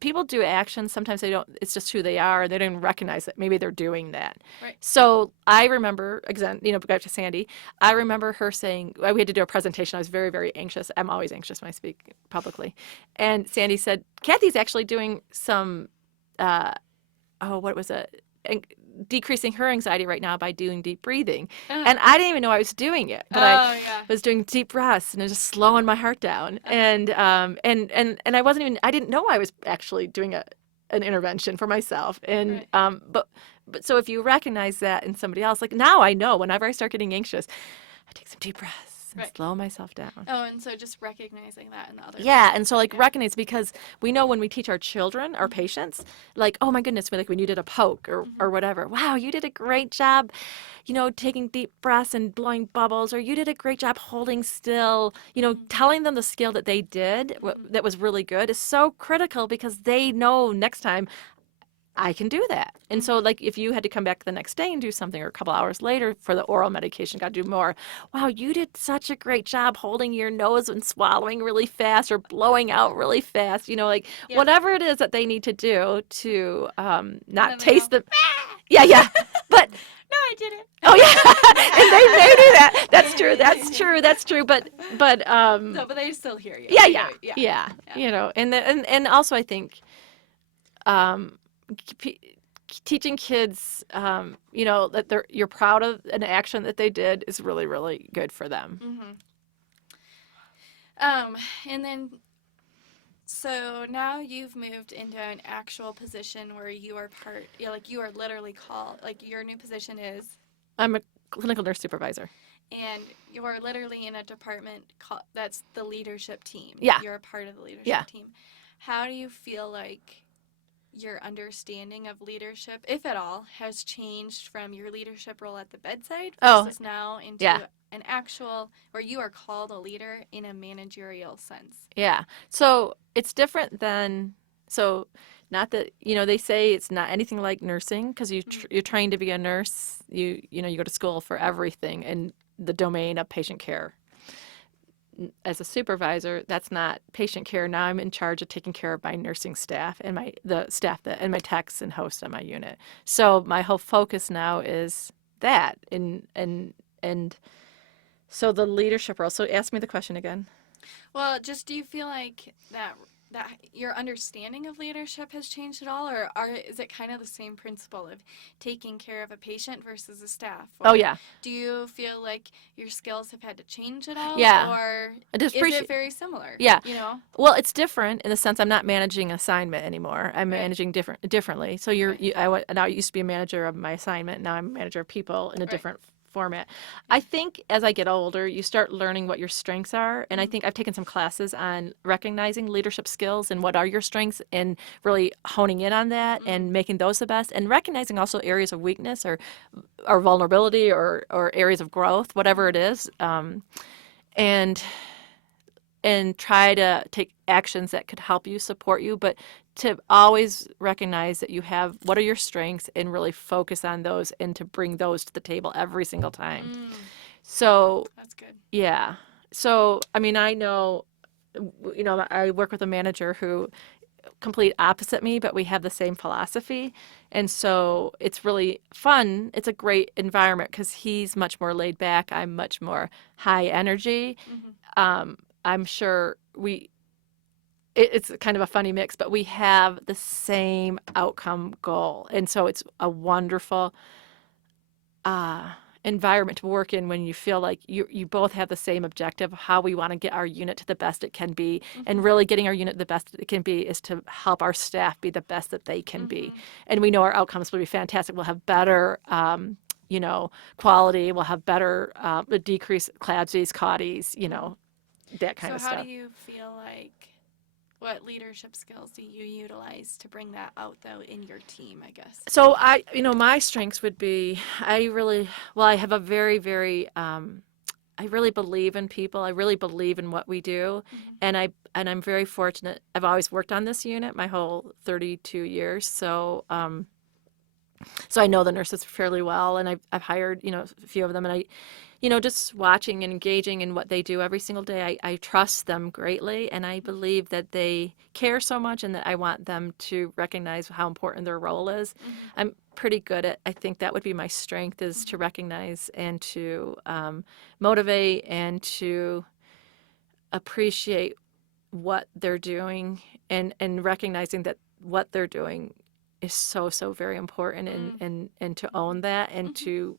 people do actions, sometimes they don't, it's just who they are, they don't even recognize that maybe they're doing that. Right. So I remember, again, back to Sandy, I remember her saying, we had to do a presentation, I was very, very anxious. I'm always anxious when I speak publicly. And Sandy said, Cathy's actually doing some, what was it? Decreasing her anxiety right now by doing deep breathing. And I didn't even know I was doing it, but I was doing deep breaths and it was just slowing my heart down. And I wasn't even, I didn't know I was actually doing an intervention for myself. And but so if you recognize that in somebody else, like now I know whenever I start getting anxious, I take some deep breaths and slow myself down. Oh, and so just recognizing that in the other. Yeah, and so recognize, because we know when we teach our children, our patients, like, oh my goodness, like when you did a poke or whatever, wow, you did a great job, taking deep breaths and blowing bubbles, or you did a great job holding still, telling them the skill that they did that was really good is so critical, because they know next time I can do that. And so, like, if you had to come back the next day and do something, or a couple hours later for the oral medication, got to do more. Wow, you did such a great job holding your nose and swallowing really fast, or blowing out really fast. Whatever it is that they need to do to not taste the. Yeah. But no, I didn't. Oh yeah, and they do that. That's true. That's true. But no, but they still hear you. Yeah. And also I think. Teaching kids, that you're proud of an action that they did is really, really good for them. Mm-hmm. And then, so now you've moved into an actual position where you are you are literally called, like your new position is? I'm a clinical nurse supervisor. And you're literally in a department that's the leadership team. Yeah. You're a part of the leadership team. How do you feel like your understanding of leadership, if at all, has changed from your leadership role at the bedside versus now into an actual, where you are called a leader in a managerial sense? Yeah. So it's different than, not that, they say it's not anything like nursing, because you're trained to be a nurse. You go to school for everything in the domain of patient care. As a supervisor, that's not patient care. Now I'm in charge of taking care of my nursing staff and the staff and my techs and hosts on my unit. So my whole focus now is that, and so the leadership role. So ask me the question again. Well, just do you feel like that your understanding of leadership has changed at all, or is it kind of the same principle of taking care of a patient versus a staff? Or do you feel like your skills have had to change at all? Yeah. Or is it very similar? Yeah. Well, it's different in the sense I'm not managing assignment anymore. I'm managing differently. So now I used to be a manager of my assignment. Now I'm a manager of people in a different format. I think as I get older, you start learning what your strengths are. And I think I've taken some classes on recognizing leadership skills and what are your strengths, and really honing in on that and making those the best, and recognizing also areas of weakness or vulnerability or areas of growth, whatever it is. And try to take actions that could help you, support you, but to always recognize that you have what are your strengths and really focus on those, and to bring those to the table every single time. So that's good. Yeah. So, I mean, I know, I work with a manager who complete opposite me, but we have the same philosophy. And so it's really fun. It's a great environment because he's much more laid back. I'm much more high energy. I'm sure it's kind of a funny mix, but we have the same outcome goal. And so it's a wonderful environment to work in when you feel like you both have the same objective, how we want to get our unit to the best it can be. And really getting our unit the best it can be is to help our staff be the best that they can be. And we know our outcomes will be fantastic. We'll have better quality. We'll have better decreased CLABSIs, CAUTIs, that kind So of how stuff. do you feel like, what leadership skills do you utilize to bring that out, though, in your team, I guess? So my strengths would be, I have a very, very, I really believe in people. I really believe in what we do, and I'm very fortunate. I've always worked on this unit my whole 32 years, so so I know the nurses fairly well, and I've hired a few of them, and just watching and engaging in what they do every single day, I trust them greatly, and I believe that they care so much, and that I want them to recognize how important their role is. I'm pretty good at, I think that would be my strength, is to recognize and to motivate and to appreciate what they're doing, and recognizing that what they're doing is so very important, and to own that, and to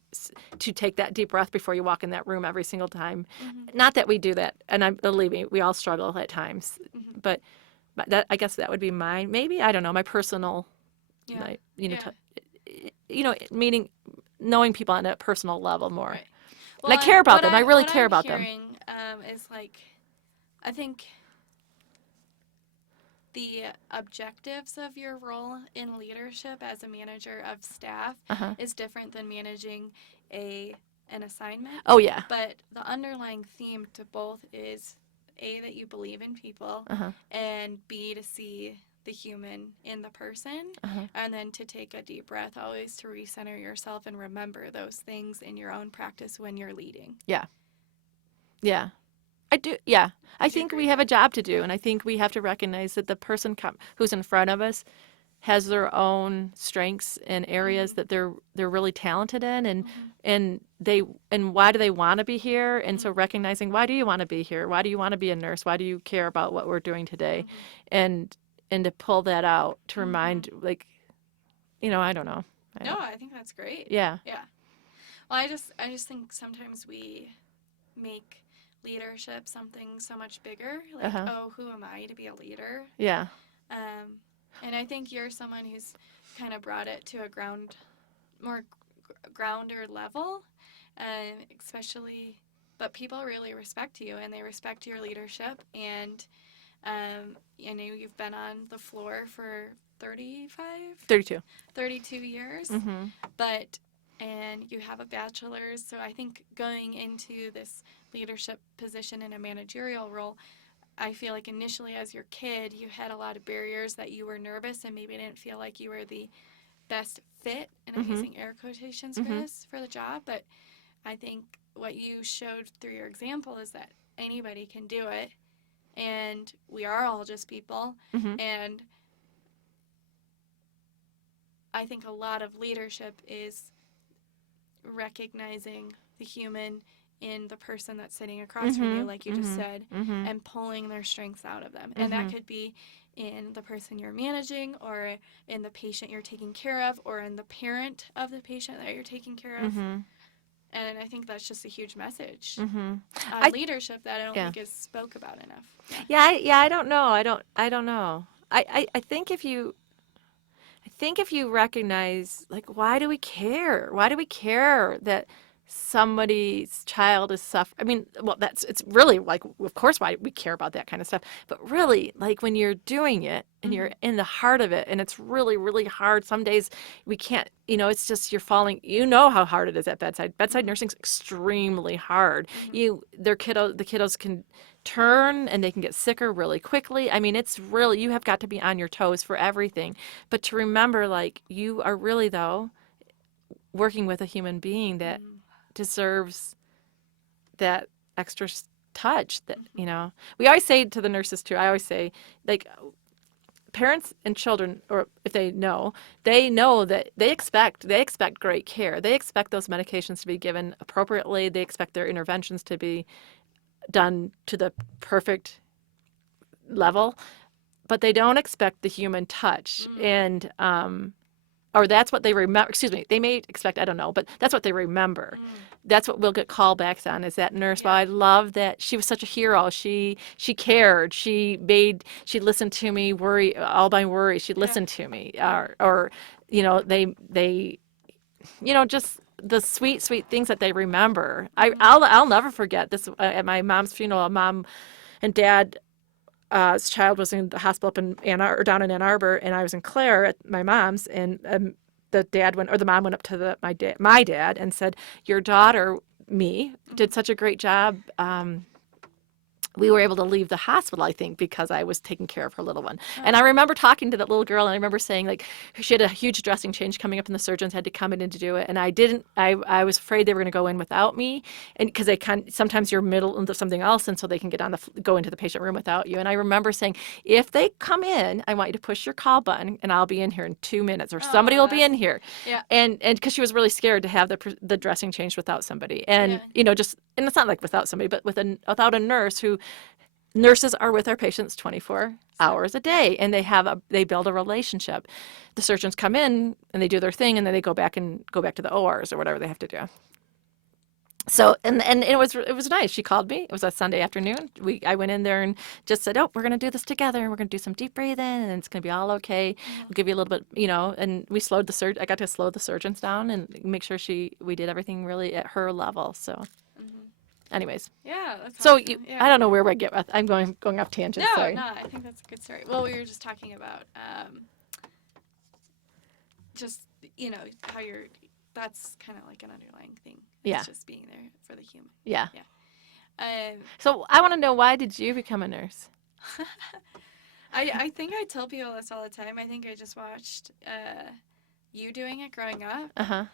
take that deep breath before you walk in that room every single time. Not that we do that, and believe me, we all struggle at times, but that, I guess that would be mine. Maybe, I don't know, my personal, Yeah. like, Yeah. meaning knowing people on a personal level more. Right. And I care about them. I really what care I'm about them. hearing, is like, I think the objectives of your role in leadership as a manager of staff is different than managing an assignment. Oh yeah. But the underlying theme to both is A, that you believe in people, and B, to see the human in the person, and then to take a deep breath, always to recenter yourself and remember those things in your own practice when you're leading. Yeah. I do. Yeah. I think we have a job to do, and I think we have to recognize that the person who's in front of us has their own strengths and areas that they're really talented in, and why do they want to be here? And so recognizing, why do you want to be here? Why do you want to be a nurse? Why do you care about what we're doing today? And to pull that out, to remind, like, I don't know. No, I think that's great. Yeah. Yeah. Well, I just think sometimes we make leadership something so much bigger. Like, oh, who am I to be a leader? Yeah. And I think you're someone who's kind of brought it to a more grounder level, especially, but people really respect you, and they respect your leadership, and I know you've been on the floor for 32 years, and you have a bachelor's, so I think going into this leadership position in a managerial role, I feel like initially as your kid, you had a lot of barriers that you were nervous and maybe didn't feel like you were the best fit, and I'm using air quotations for this, for the job, but I think what you showed through your example is that anybody can do it, and we are all just people, and I think a lot of leadership is recognizing the human in the person that's sitting across from you, like you just said, and pulling their strengths out of them. And that could be in the person you're managing, or in the patient you're taking care of, or in the parent of the patient that you're taking care of. And I think that's just a huge message on leadership that I don't think is spoke about enough. I don't know. I don't know. I think if you recognize, like, why do we care? Why do we care that somebody's child is suffering? I mean, well, it's really, like, of course why we care about that kind of stuff, but really, like, when you're doing it and you're in the heart of it, and it's really, really hard. Some days we can't, it's just, you're falling, how hard it is at bedside. Bedside nursing's extremely hard. The kiddos can turn, and they can get sicker really quickly. I mean, it's really, you have got to be on your toes for everything. But to remember, like, you are really, though, working with a human being that deserves that extra touch, that, we always say to the nurses too, I always say, like, parents and children, or if they know that they expect great care. They expect those medications to be given appropriately. They expect their interventions to be done to the perfect level, but they don't expect the human touch. And or that's what they remember. Excuse me, they may expect, I don't know, but that's what they remember. That's what we'll get callbacks on, is that nurse. Well, I love that she was such a hero. She cared. She listened to me worry, all my worries. She listened to me, or they just the sweet things that they remember. I'll never forget this. At my mom's funeral, Mom and Dad. His child was in the hospital up in down in Ann Arbor, and I was in Clare at my mom's, and the mom went up to my dad and said, "Your daughter, me, did such a great job. We were able to leave the hospital, I think, because I was taking care of her little one." And I remember talking to that little girl, and I remember saying, like, she had a huge dressing change coming up, and the surgeons had to come in and to do it. And I was afraid they were going to go in without me, and because sometimes you're middle into something else, and so they can go into the patient room without you. And I remember saying, if they come in, I want you to push your call button, and I'll be in here in 2 minutes, or somebody will be in here. Yeah. And because she was really scared to have the dressing changed without somebody, and and it's not like without somebody, but without a nurse who. Nurses are with our patients 24 hours a day, and they build a relationship. The surgeons come in and they do their thing, and then they go back to the ORs or whatever they have to do. So and it was nice. She called me. It was a Sunday afternoon. I went in there and just said, "Oh, we're going to do this together. We're going to do some deep breathing, and it's going to be all okay. We'll give you a little bit, And we slowed I got to slow the surgeons down and make sure we did everything really at her level. So. Anyways, Yeah, that's so awesome. I don't know where I get with. I'm going off tangent. No, Sorry. no, I think that's a good story. Well, we were just talking about just how that's kind of like an underlying thing. Yeah. It's just being there for the human. Yeah. Yeah. So I want to know, why did you become a nurse? I think I tell people this all the time. I think I just watched you doing it growing up. Uh-huh.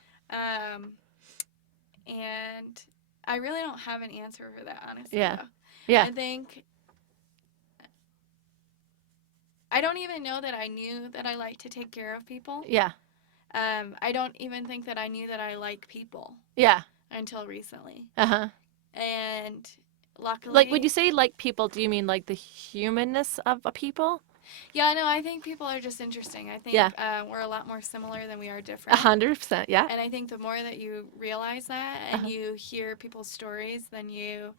And I really don't have an answer for that, honestly. Yeah. Though. Yeah. I think I don't even know that I knew that I liked to take care of people. Yeah. I don't even think that I knew that I like people. Yeah. Until recently. Uh-huh. And luckily... Like, when you say like people, do you mean like the humanness of a people? Yeah, no, I think people are just interesting. I think we're a lot more similar than we are different. 100%, yeah. And I think the more that you realize that and you hear people's stories, then you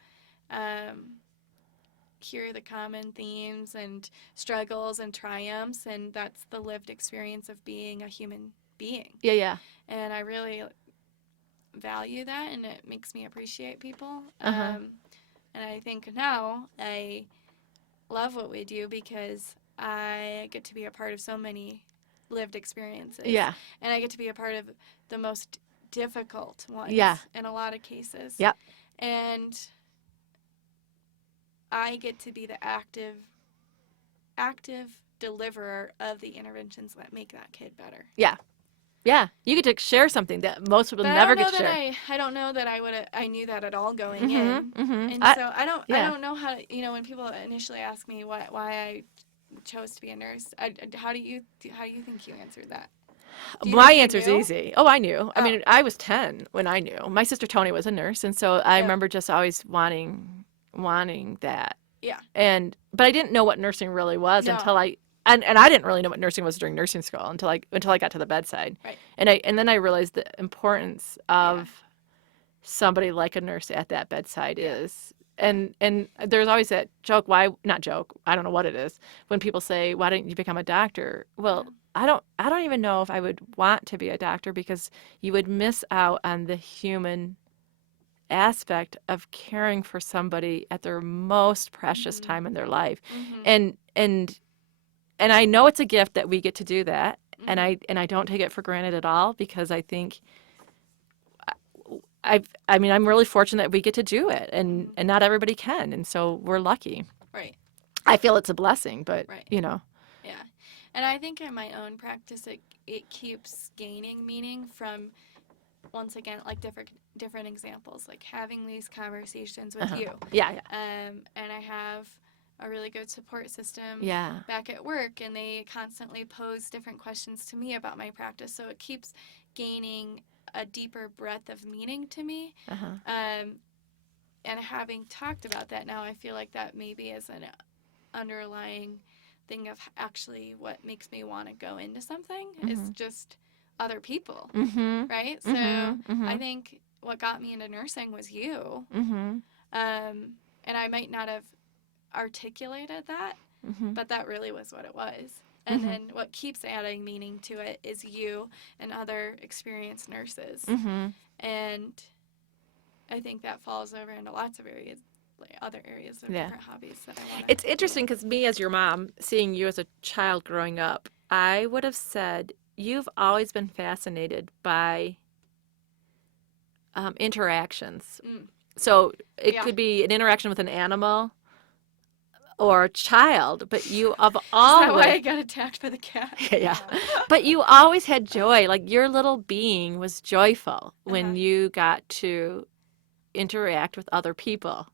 hear the common themes and struggles and triumphs, and that's the lived experience of being a human being. Yeah, yeah. And I really value that, and it makes me appreciate people. And I think now I love what we do because I get to be a part of so many lived experiences. Yeah. And I get to be a part of the most difficult ones in a lot of cases. Yep. And I get to be the active deliverer of the interventions that make that kid better. Yeah. Yeah. You get to share something that most people never get to share. I don't know that I knew that at all going in. And so I don't know how to, when people initially ask me why I chose to be a nurse, how do you think you answered that? My answer's easy. Oh, I knew. I mean, I was 10 when I knew. My sister Tony was a nurse, and so I remember just always wanting that. Yeah. But I didn't know what nursing really was until I didn't really know what nursing was during nursing school until I got to the bedside. Right. And then I realized the importance of somebody like a nurse at that bedside is. And there's always that joke, I don't know what it is, when people say, "Why didn't you become a doctor?" Well, I don't even know if I would want to be a doctor, because you would miss out on the human aspect of caring for somebody at their most precious time in their life. And I know it's a gift that we get to do that, and I don't take it for granted at all, because I think I'm really fortunate that we get to do it, and not everybody can, and so we're lucky. Right. I feel it's a blessing, but Yeah. And I think in my own practice it keeps gaining meaning from, once again, like different examples, like having these conversations with you. Yeah. And I have a really good support system back at work, and they constantly pose different questions to me about my practice, so it keeps gaining a deeper breadth of meaning to me. And having talked about that now, I feel like that maybe is an underlying thing of actually what makes me want to go into something is just other people, right? So I think what got me into nursing was you. And I might not have articulated that, but that really was what it was. And then what keeps adding meaning to it is you and other experienced nurses. And I think that falls over into lots of areas like other areas of Yeah. different hobbies that I want. It's interesting because me as your mom, seeing you as a child growing up, I would have said you've always been fascinated by interactions. So it Yeah. could be an interaction with an animal or a child, but you have Is that why I always, got attacked by the cat? yeah, but you always had joy. Like your little being was joyful when you got to interact with other people.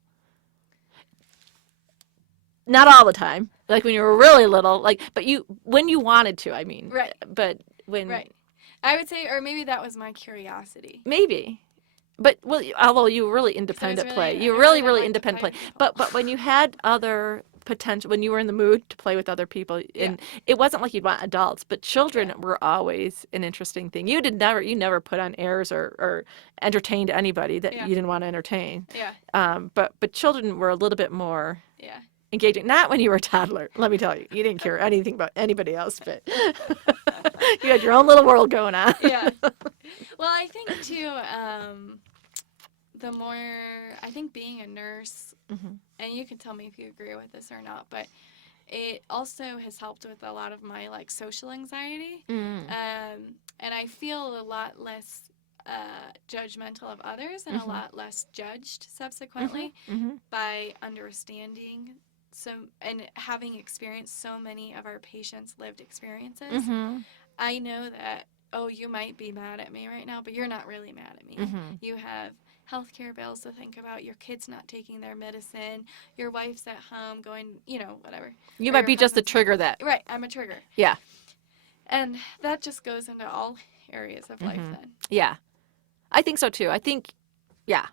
Not all the time, like when you were really little, like, but when you wanted to, I mean, Right. but when, Right. I would say, or maybe that was my curiosity. maybe, but well, although you were really independent really- play, I you really really liked to independent play play, with people. but when you had other potential, when you were in the mood to play with other people, and it wasn't like you'd want adults, but children were always an interesting thing. You never put on airs or entertained anybody that you didn't want to entertain. Yeah. But children were a little bit more Yeah. engaging. Not when you were a toddler, let me tell you. You didn't care anything about anybody else, but you had your own little world going on. Yeah. Well, I think too, I think being a nurse, and you can tell me if you agree with this or not, but it also has helped with a lot of my like social anxiety. And I feel a lot less judgmental of others and a lot less judged subsequently by understanding and having experienced so many of our patients' lived experiences. I know that, oh, you might be mad at me right now, but you're not really mad at me. You have healthcare bills to think about, your kid's not taking their medicine, your wife's at home going, whatever. You Or might your be just the husband's trigger that. Right, I'm a trigger. Yeah. And that just goes into all areas of life then. Yeah. I think so too. I think, yeah.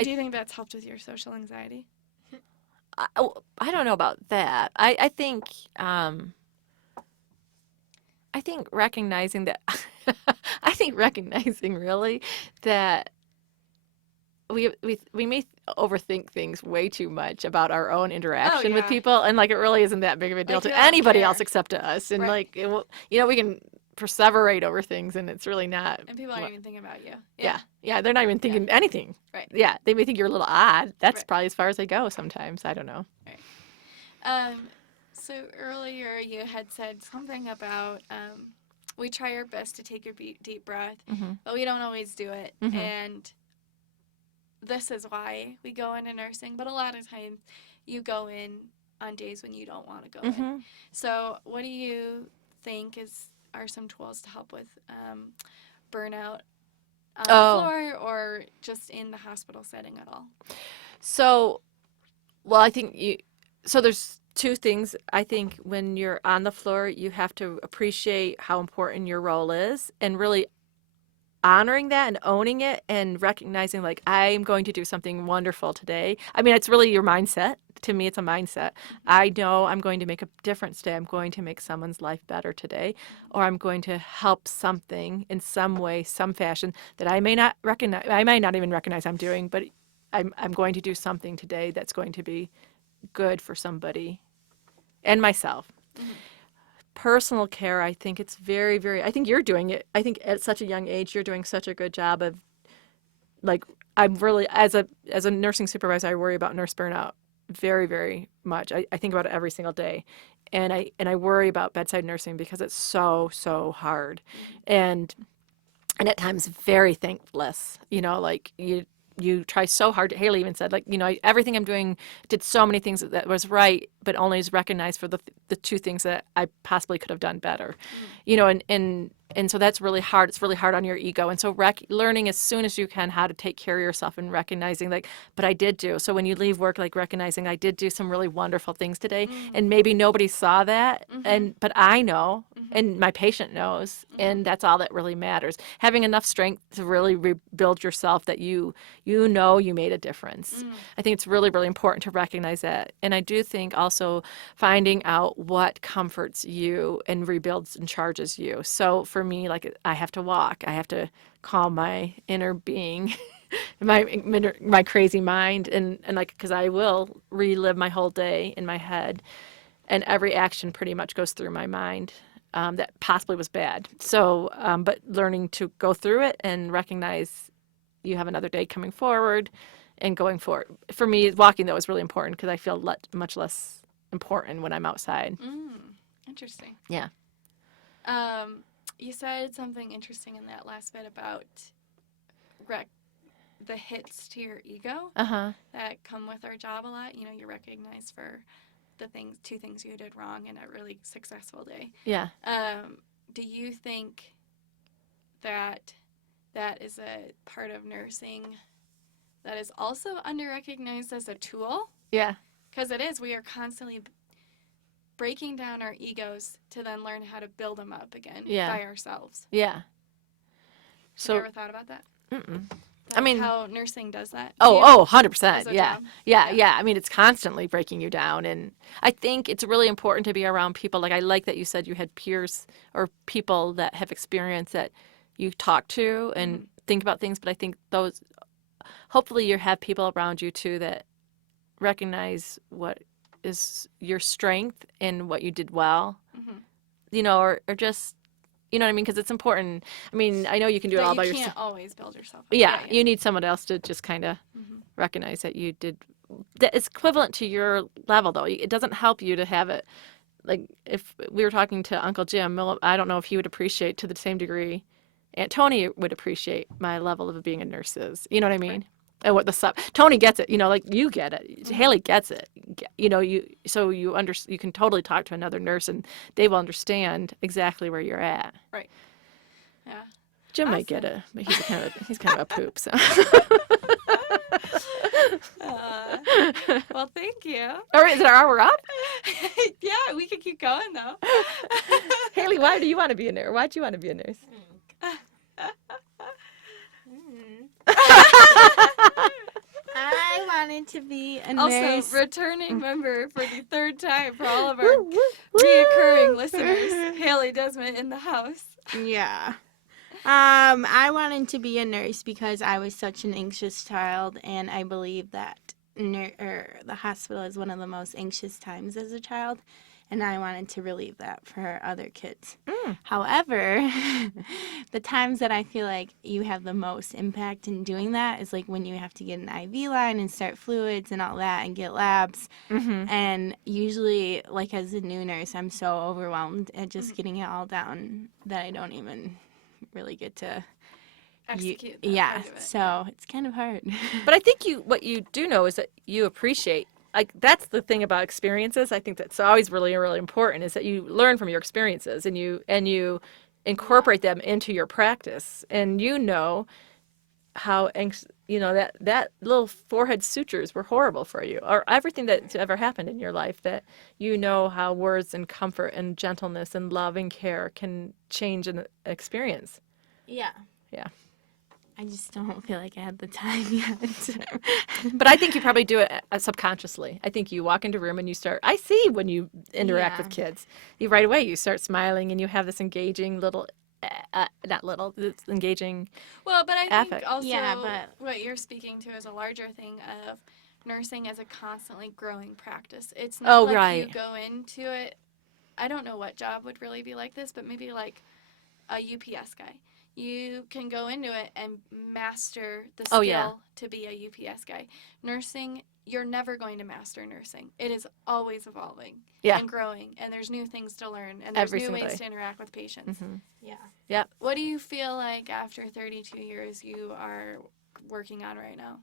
Do you think that's helped with your social anxiety? I don't know about that. I think recognizing that recognizing really that we may overthink things way too much about our own interaction with yeah. people, and like it really isn't that big of a deal Like, you to don't anybody care. else except to us, and Right. like it will, we can perseverate over things, and it's really not. And people aren't even thinking about you. Yeah, they're not even thinking anything. Right. Yeah, they may think you're a little odd. That's Right. probably as far as they go sometimes. I don't know. So earlier you had said something about we try our best to take a deep breath, but we don't always do it. And this is why we go into nursing, but a lot of times you go in on days when you don't want to go in. So what do you think are some tools to help with burnout on the floor or just in the hospital setting at all? So, well, I think so there's two things. I think when you're on the floor, you have to appreciate how important your role is and really honoring that and owning it and recognizing like, I'm going to do something wonderful today. I mean, it's really your mindset. To me, it's a mindset. I know I'm going to make a difference today. I'm going to make someone's life better today, or I'm going to help something in some way, some fashion that I may not recognize. I might not even recognize I'm doing, but I'm going to do something today that's going to be good for somebody and myself. Personal care, I think it's very, very, I think you're doing it. I think at such a young age, you're doing such a good job of, like, I'm really, as a nursing supervisor, I worry about nurse burnout very, very much. I think about it every single day. And I worry about bedside nursing because it's so, so hard. And at times very thankless, like you try so hard. Haley even said, like, everything I'm doing, did so many things that was right, but only is recognized for the two things that I possibly could have done better, and so that's really hard. It's really hard on your ego. And so learning as soon as you can how to take care of yourself and recognizing like, but I did do. So when you leave work, like recognizing I did do some really wonderful things today, and maybe nobody saw that, but I know, and my patient knows, and that's all that really matters. Having enough strength to really rebuild yourself that you made a difference. I think it's really, really important to recognize that. And I do think also finding out what comforts you and rebuilds and charges you. So for me, like, I have to walk. I have to calm my inner being, my crazy mind, and like, because I will relive my whole day in my head, and every action pretty much goes through my mind. That possibly was bad. So, but learning to go through it and recognize you have another day coming forward, and going forward. For me, walking though is really important because I feel much less important when I'm outside. Interesting. Yeah. You said something interesting in that last bit about the hits to your ego that come with our job a lot. You know, you're recognized for the two things you did wrong in a really successful day. Yeah. Do you think that is a part of nursing that is also under-recognized as a tool? Yeah. Because it is. We are constantly breaking down our egos to then learn how to build them up again by ourselves. Yeah. So, have you ever thought about that? I mean, how nursing does that. 100%. Yeah. Job? Yeah. I mean, it's constantly breaking you down. And I think it's really important to be around people. Like, I like that you said you had peers or people that have experience that you talk to and think about things. But I think hopefully you have people around you too that recognize what is your strength and what you did well, you know, or just, you know what I mean? Because it's important. I mean, I know you can do it all by yourself. You can't always build yourself up. Yeah, you need someone else to just kind of recognize that you did. That it's equivalent to your level, though. It doesn't help you to have it. Like, if we were talking to Uncle Jim, I don't know if he would appreciate to the same degree Aunt Tony would appreciate my level of being a nurse is. You know what I mean? Right. And what Tony gets it, you know, like you get it. Haley gets it. You know, you can totally talk to another nurse and they will understand exactly where you're at. Right. Yeah. Jim might get it, but he's kind of a poop. So. Well, thank you. All right, is our hour up? Yeah, we could keep going though. Haley, why do you want to be a nurse? Why'd you want to be a nurse? I wanted to be a nurse. Also, returning member for the third time for all of our reoccurring listeners, Haley Desmond in the house. Yeah. I wanted to be a nurse because I was such an anxious child, and I believe that the hospital is one of the most anxious times as a child, and I wanted to relieve that for other kids. However, the times that I feel like you have the most impact in doing that is like when you have to get an IV line and start fluids and all that and get labs. And usually, like as a new nurse, I'm so overwhelmed at just getting it all down that I don't even really get to execute. So it's kind of hard. But I think what you do know is that you appreciate. Like that's the thing about experiences. I think that's always really, really important is that you learn from your experiences and you incorporate them into your practice. And you know how that little forehead sutures were horrible for you, or everything that's ever happened in your life. That you know how words and comfort and gentleness and love and care can change an experience. Yeah. Yeah. I just don't feel like I have the time yet. But I think you probably do it subconsciously. I think you walk into a room and I see when you interact with kids. Right away you start smiling and you have this engaging engaging Well, but I affect. think also what you're speaking to is a larger thing of nursing as a constantly growing practice. It's not you go into it. I don't know what job would really be like this, but maybe like a UPS guy. You can go into it and master the skill to be a UPS guy. Nursing, you're never going to master nursing. It is always evolving and growing, and there's new things to learn, and there's new ways to interact with patients. Yeah. Yep. What do you feel like after 32 years you are working on right now?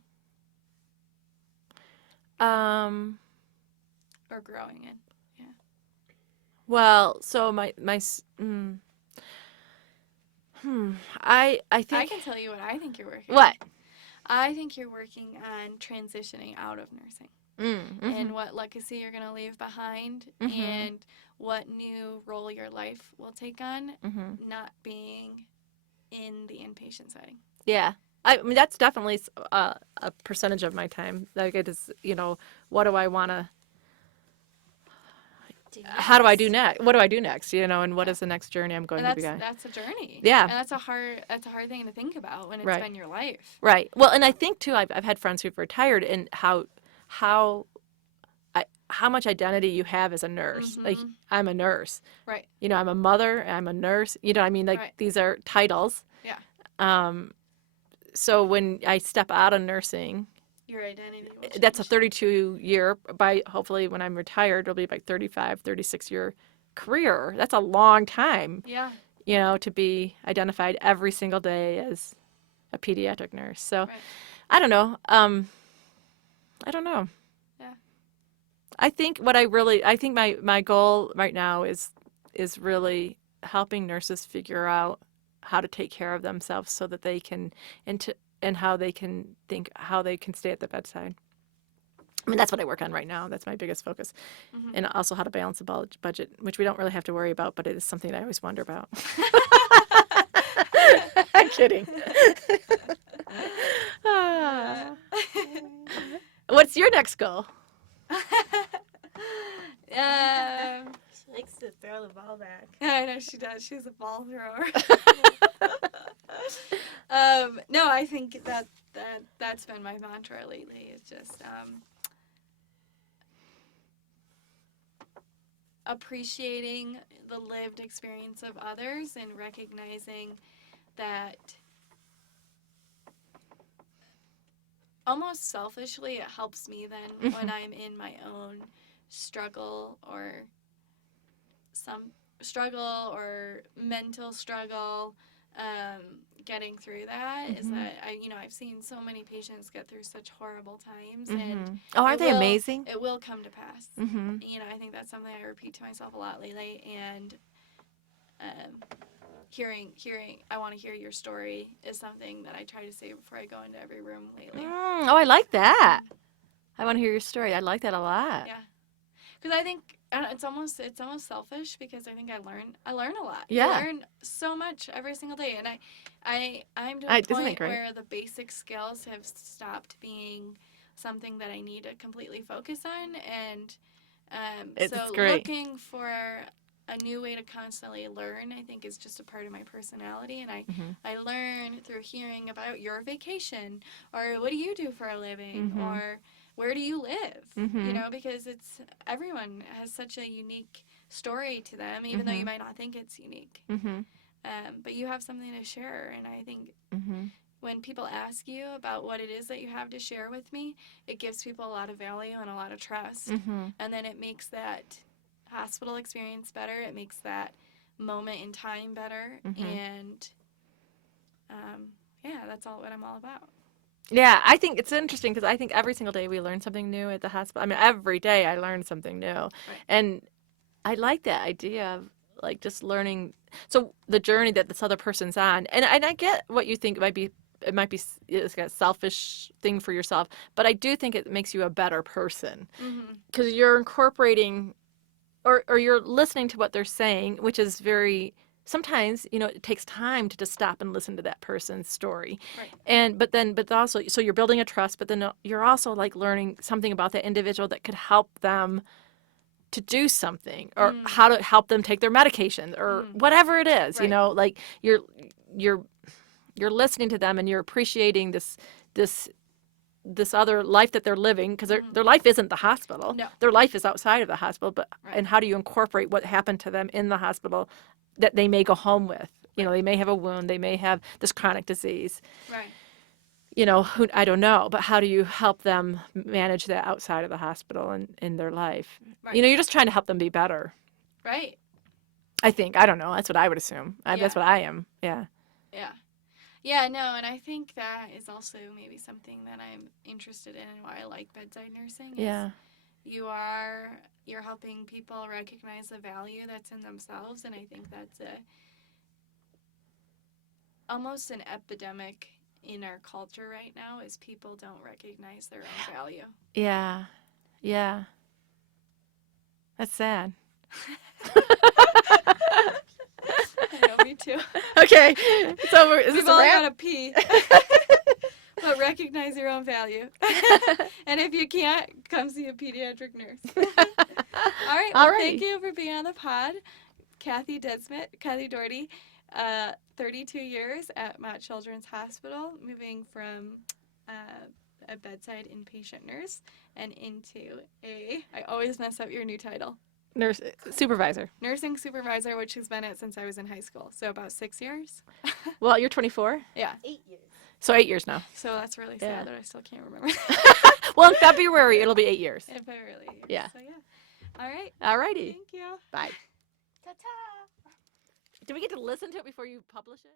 Or growing in? Yeah. Well, so I think I can tell you what I think you're working on. What? I think you're working on transitioning out of nursing and what legacy you're going to leave behind and what new role your life will take on, not being in the inpatient setting. Yeah. I mean, that's definitely a percentage of my time. Like it is, what do I want to how do I do next? What do I do next? And what is the next journey I'm going to be on? That's a journey. Yeah. And that's a hard thing to think about when it's been your life. Right. Well, and I think too, I've had friends who've retired and how much identity you have as a nurse. Like I'm a nurse. Right. I'm a mother, I'm a nurse. These are titles. Yeah. So when I step out of nursing Your identity will That's a change. 32-year, by hopefully when I'm retired, it'll be like 35, 36-year career. That's a long time, Yeah, to be identified every single day as a pediatric nurse. So right. I don't know. I don't know. Yeah. I think my goal right now is really helping nurses figure out how to take care of themselves so that they can and how they can stay at the bedside. I mean, that's what I work on right now. That's my biggest focus. Mhm. And also how to balance the budget, which we don't really have to worry about, but it is something that I always wonder about. I'm kidding. Ah. What's your next goal? She likes to throw the ball back. I know she does. She's a ball thrower. No, I think that's been my mantra lately. It's just appreciating the lived experience of others and recognizing that almost selfishly it helps me then when I'm in my own struggle or mental struggle, getting through that is that I've seen so many patients get through such horrible times, and Oh, aren't they amazing? it will come to pass. Mm-hmm. I think that's something I repeat to myself a lot lately, and hearing I want to hear your story is something that I try to say before I go into every room lately. Oh, I like that. I want to hear your story. I like that a lot. Yeah, because I think it's almost selfish, because I think I learn a lot. Yeah. I learn so much every single day, and I'm to a Isn't that point great? where the basic skills have stopped being something that I need to completely focus on, and It's so great. looking for a new way to constantly learn, I think, is just a part of my personality, and I learn through hearing about your vacation, or what do you do for a living, or where do you live, because everyone has such a unique story to them, even though you might not think it's unique. But you have something to share, and I think when people ask you about what it is that you have to share with me, it gives people a lot of value and a lot of trust, and then it makes that hospital experience better. It makes that moment in time better, and that's what I'm all about. Yeah, I think it's interesting because I think every single day we learn something new at the hospital. I mean, every day I learn something new. Right. And I like that idea of like just learning. So the journey that this other person's on, and I get what you think it might be it's a selfish thing for yourself, but I do think it makes you a better person because you're incorporating or you're listening to what they're saying, which is very sometimes it takes time to just stop and listen to that person's story, Right. but also so you're building a trust, but then you're also like learning something about that individual that could help them to do something, or how to help them take their medication, or whatever it is. Right. Like you're listening to them and you're appreciating this other life that they're living, because their life isn't the hospital. No. Their life is outside of the hospital, but Right. and how do you incorporate what happened to them in the hospital that they may go home with? They may have a wound, they may have this chronic disease. Right. I don't know, but how do you help them manage that outside of the hospital and in their life? Right. You're just trying to help them be better. Right. I think. I don't know. That's what I would assume. That's what I am. Yeah. Yeah. Yeah, no, and I think that is also maybe something that I'm interested in and why I like bedside nursing. Yeah. You're helping people recognize the value that's in themselves, and I think that's almost an epidemic in our culture right now, is people don't recognize their own value. Yeah. Yeah. That's sad. I know, me too. Okay, so is this We've a all wrap? got to pee. But recognize your own value. And if you can't, come see a pediatric nurse. All right. Well, thank you for being on the pod. Cathy Doherty, 32 years at Mott Children's Hospital, moving from a bedside inpatient nurse and into I always mess up your new title. Nursing supervisor, which has been it since I was in high school. So about 6 years. Well, you're 24? Yeah. 8 years. So 8 years now. So that's really Yeah. sad that I still can't remember. Well, in February, it'll be 8 years. If I really. Yeah. So yeah. All right. All righty. Thank you. Bye. Ta-ta! Do we get to listen to it before you publish it?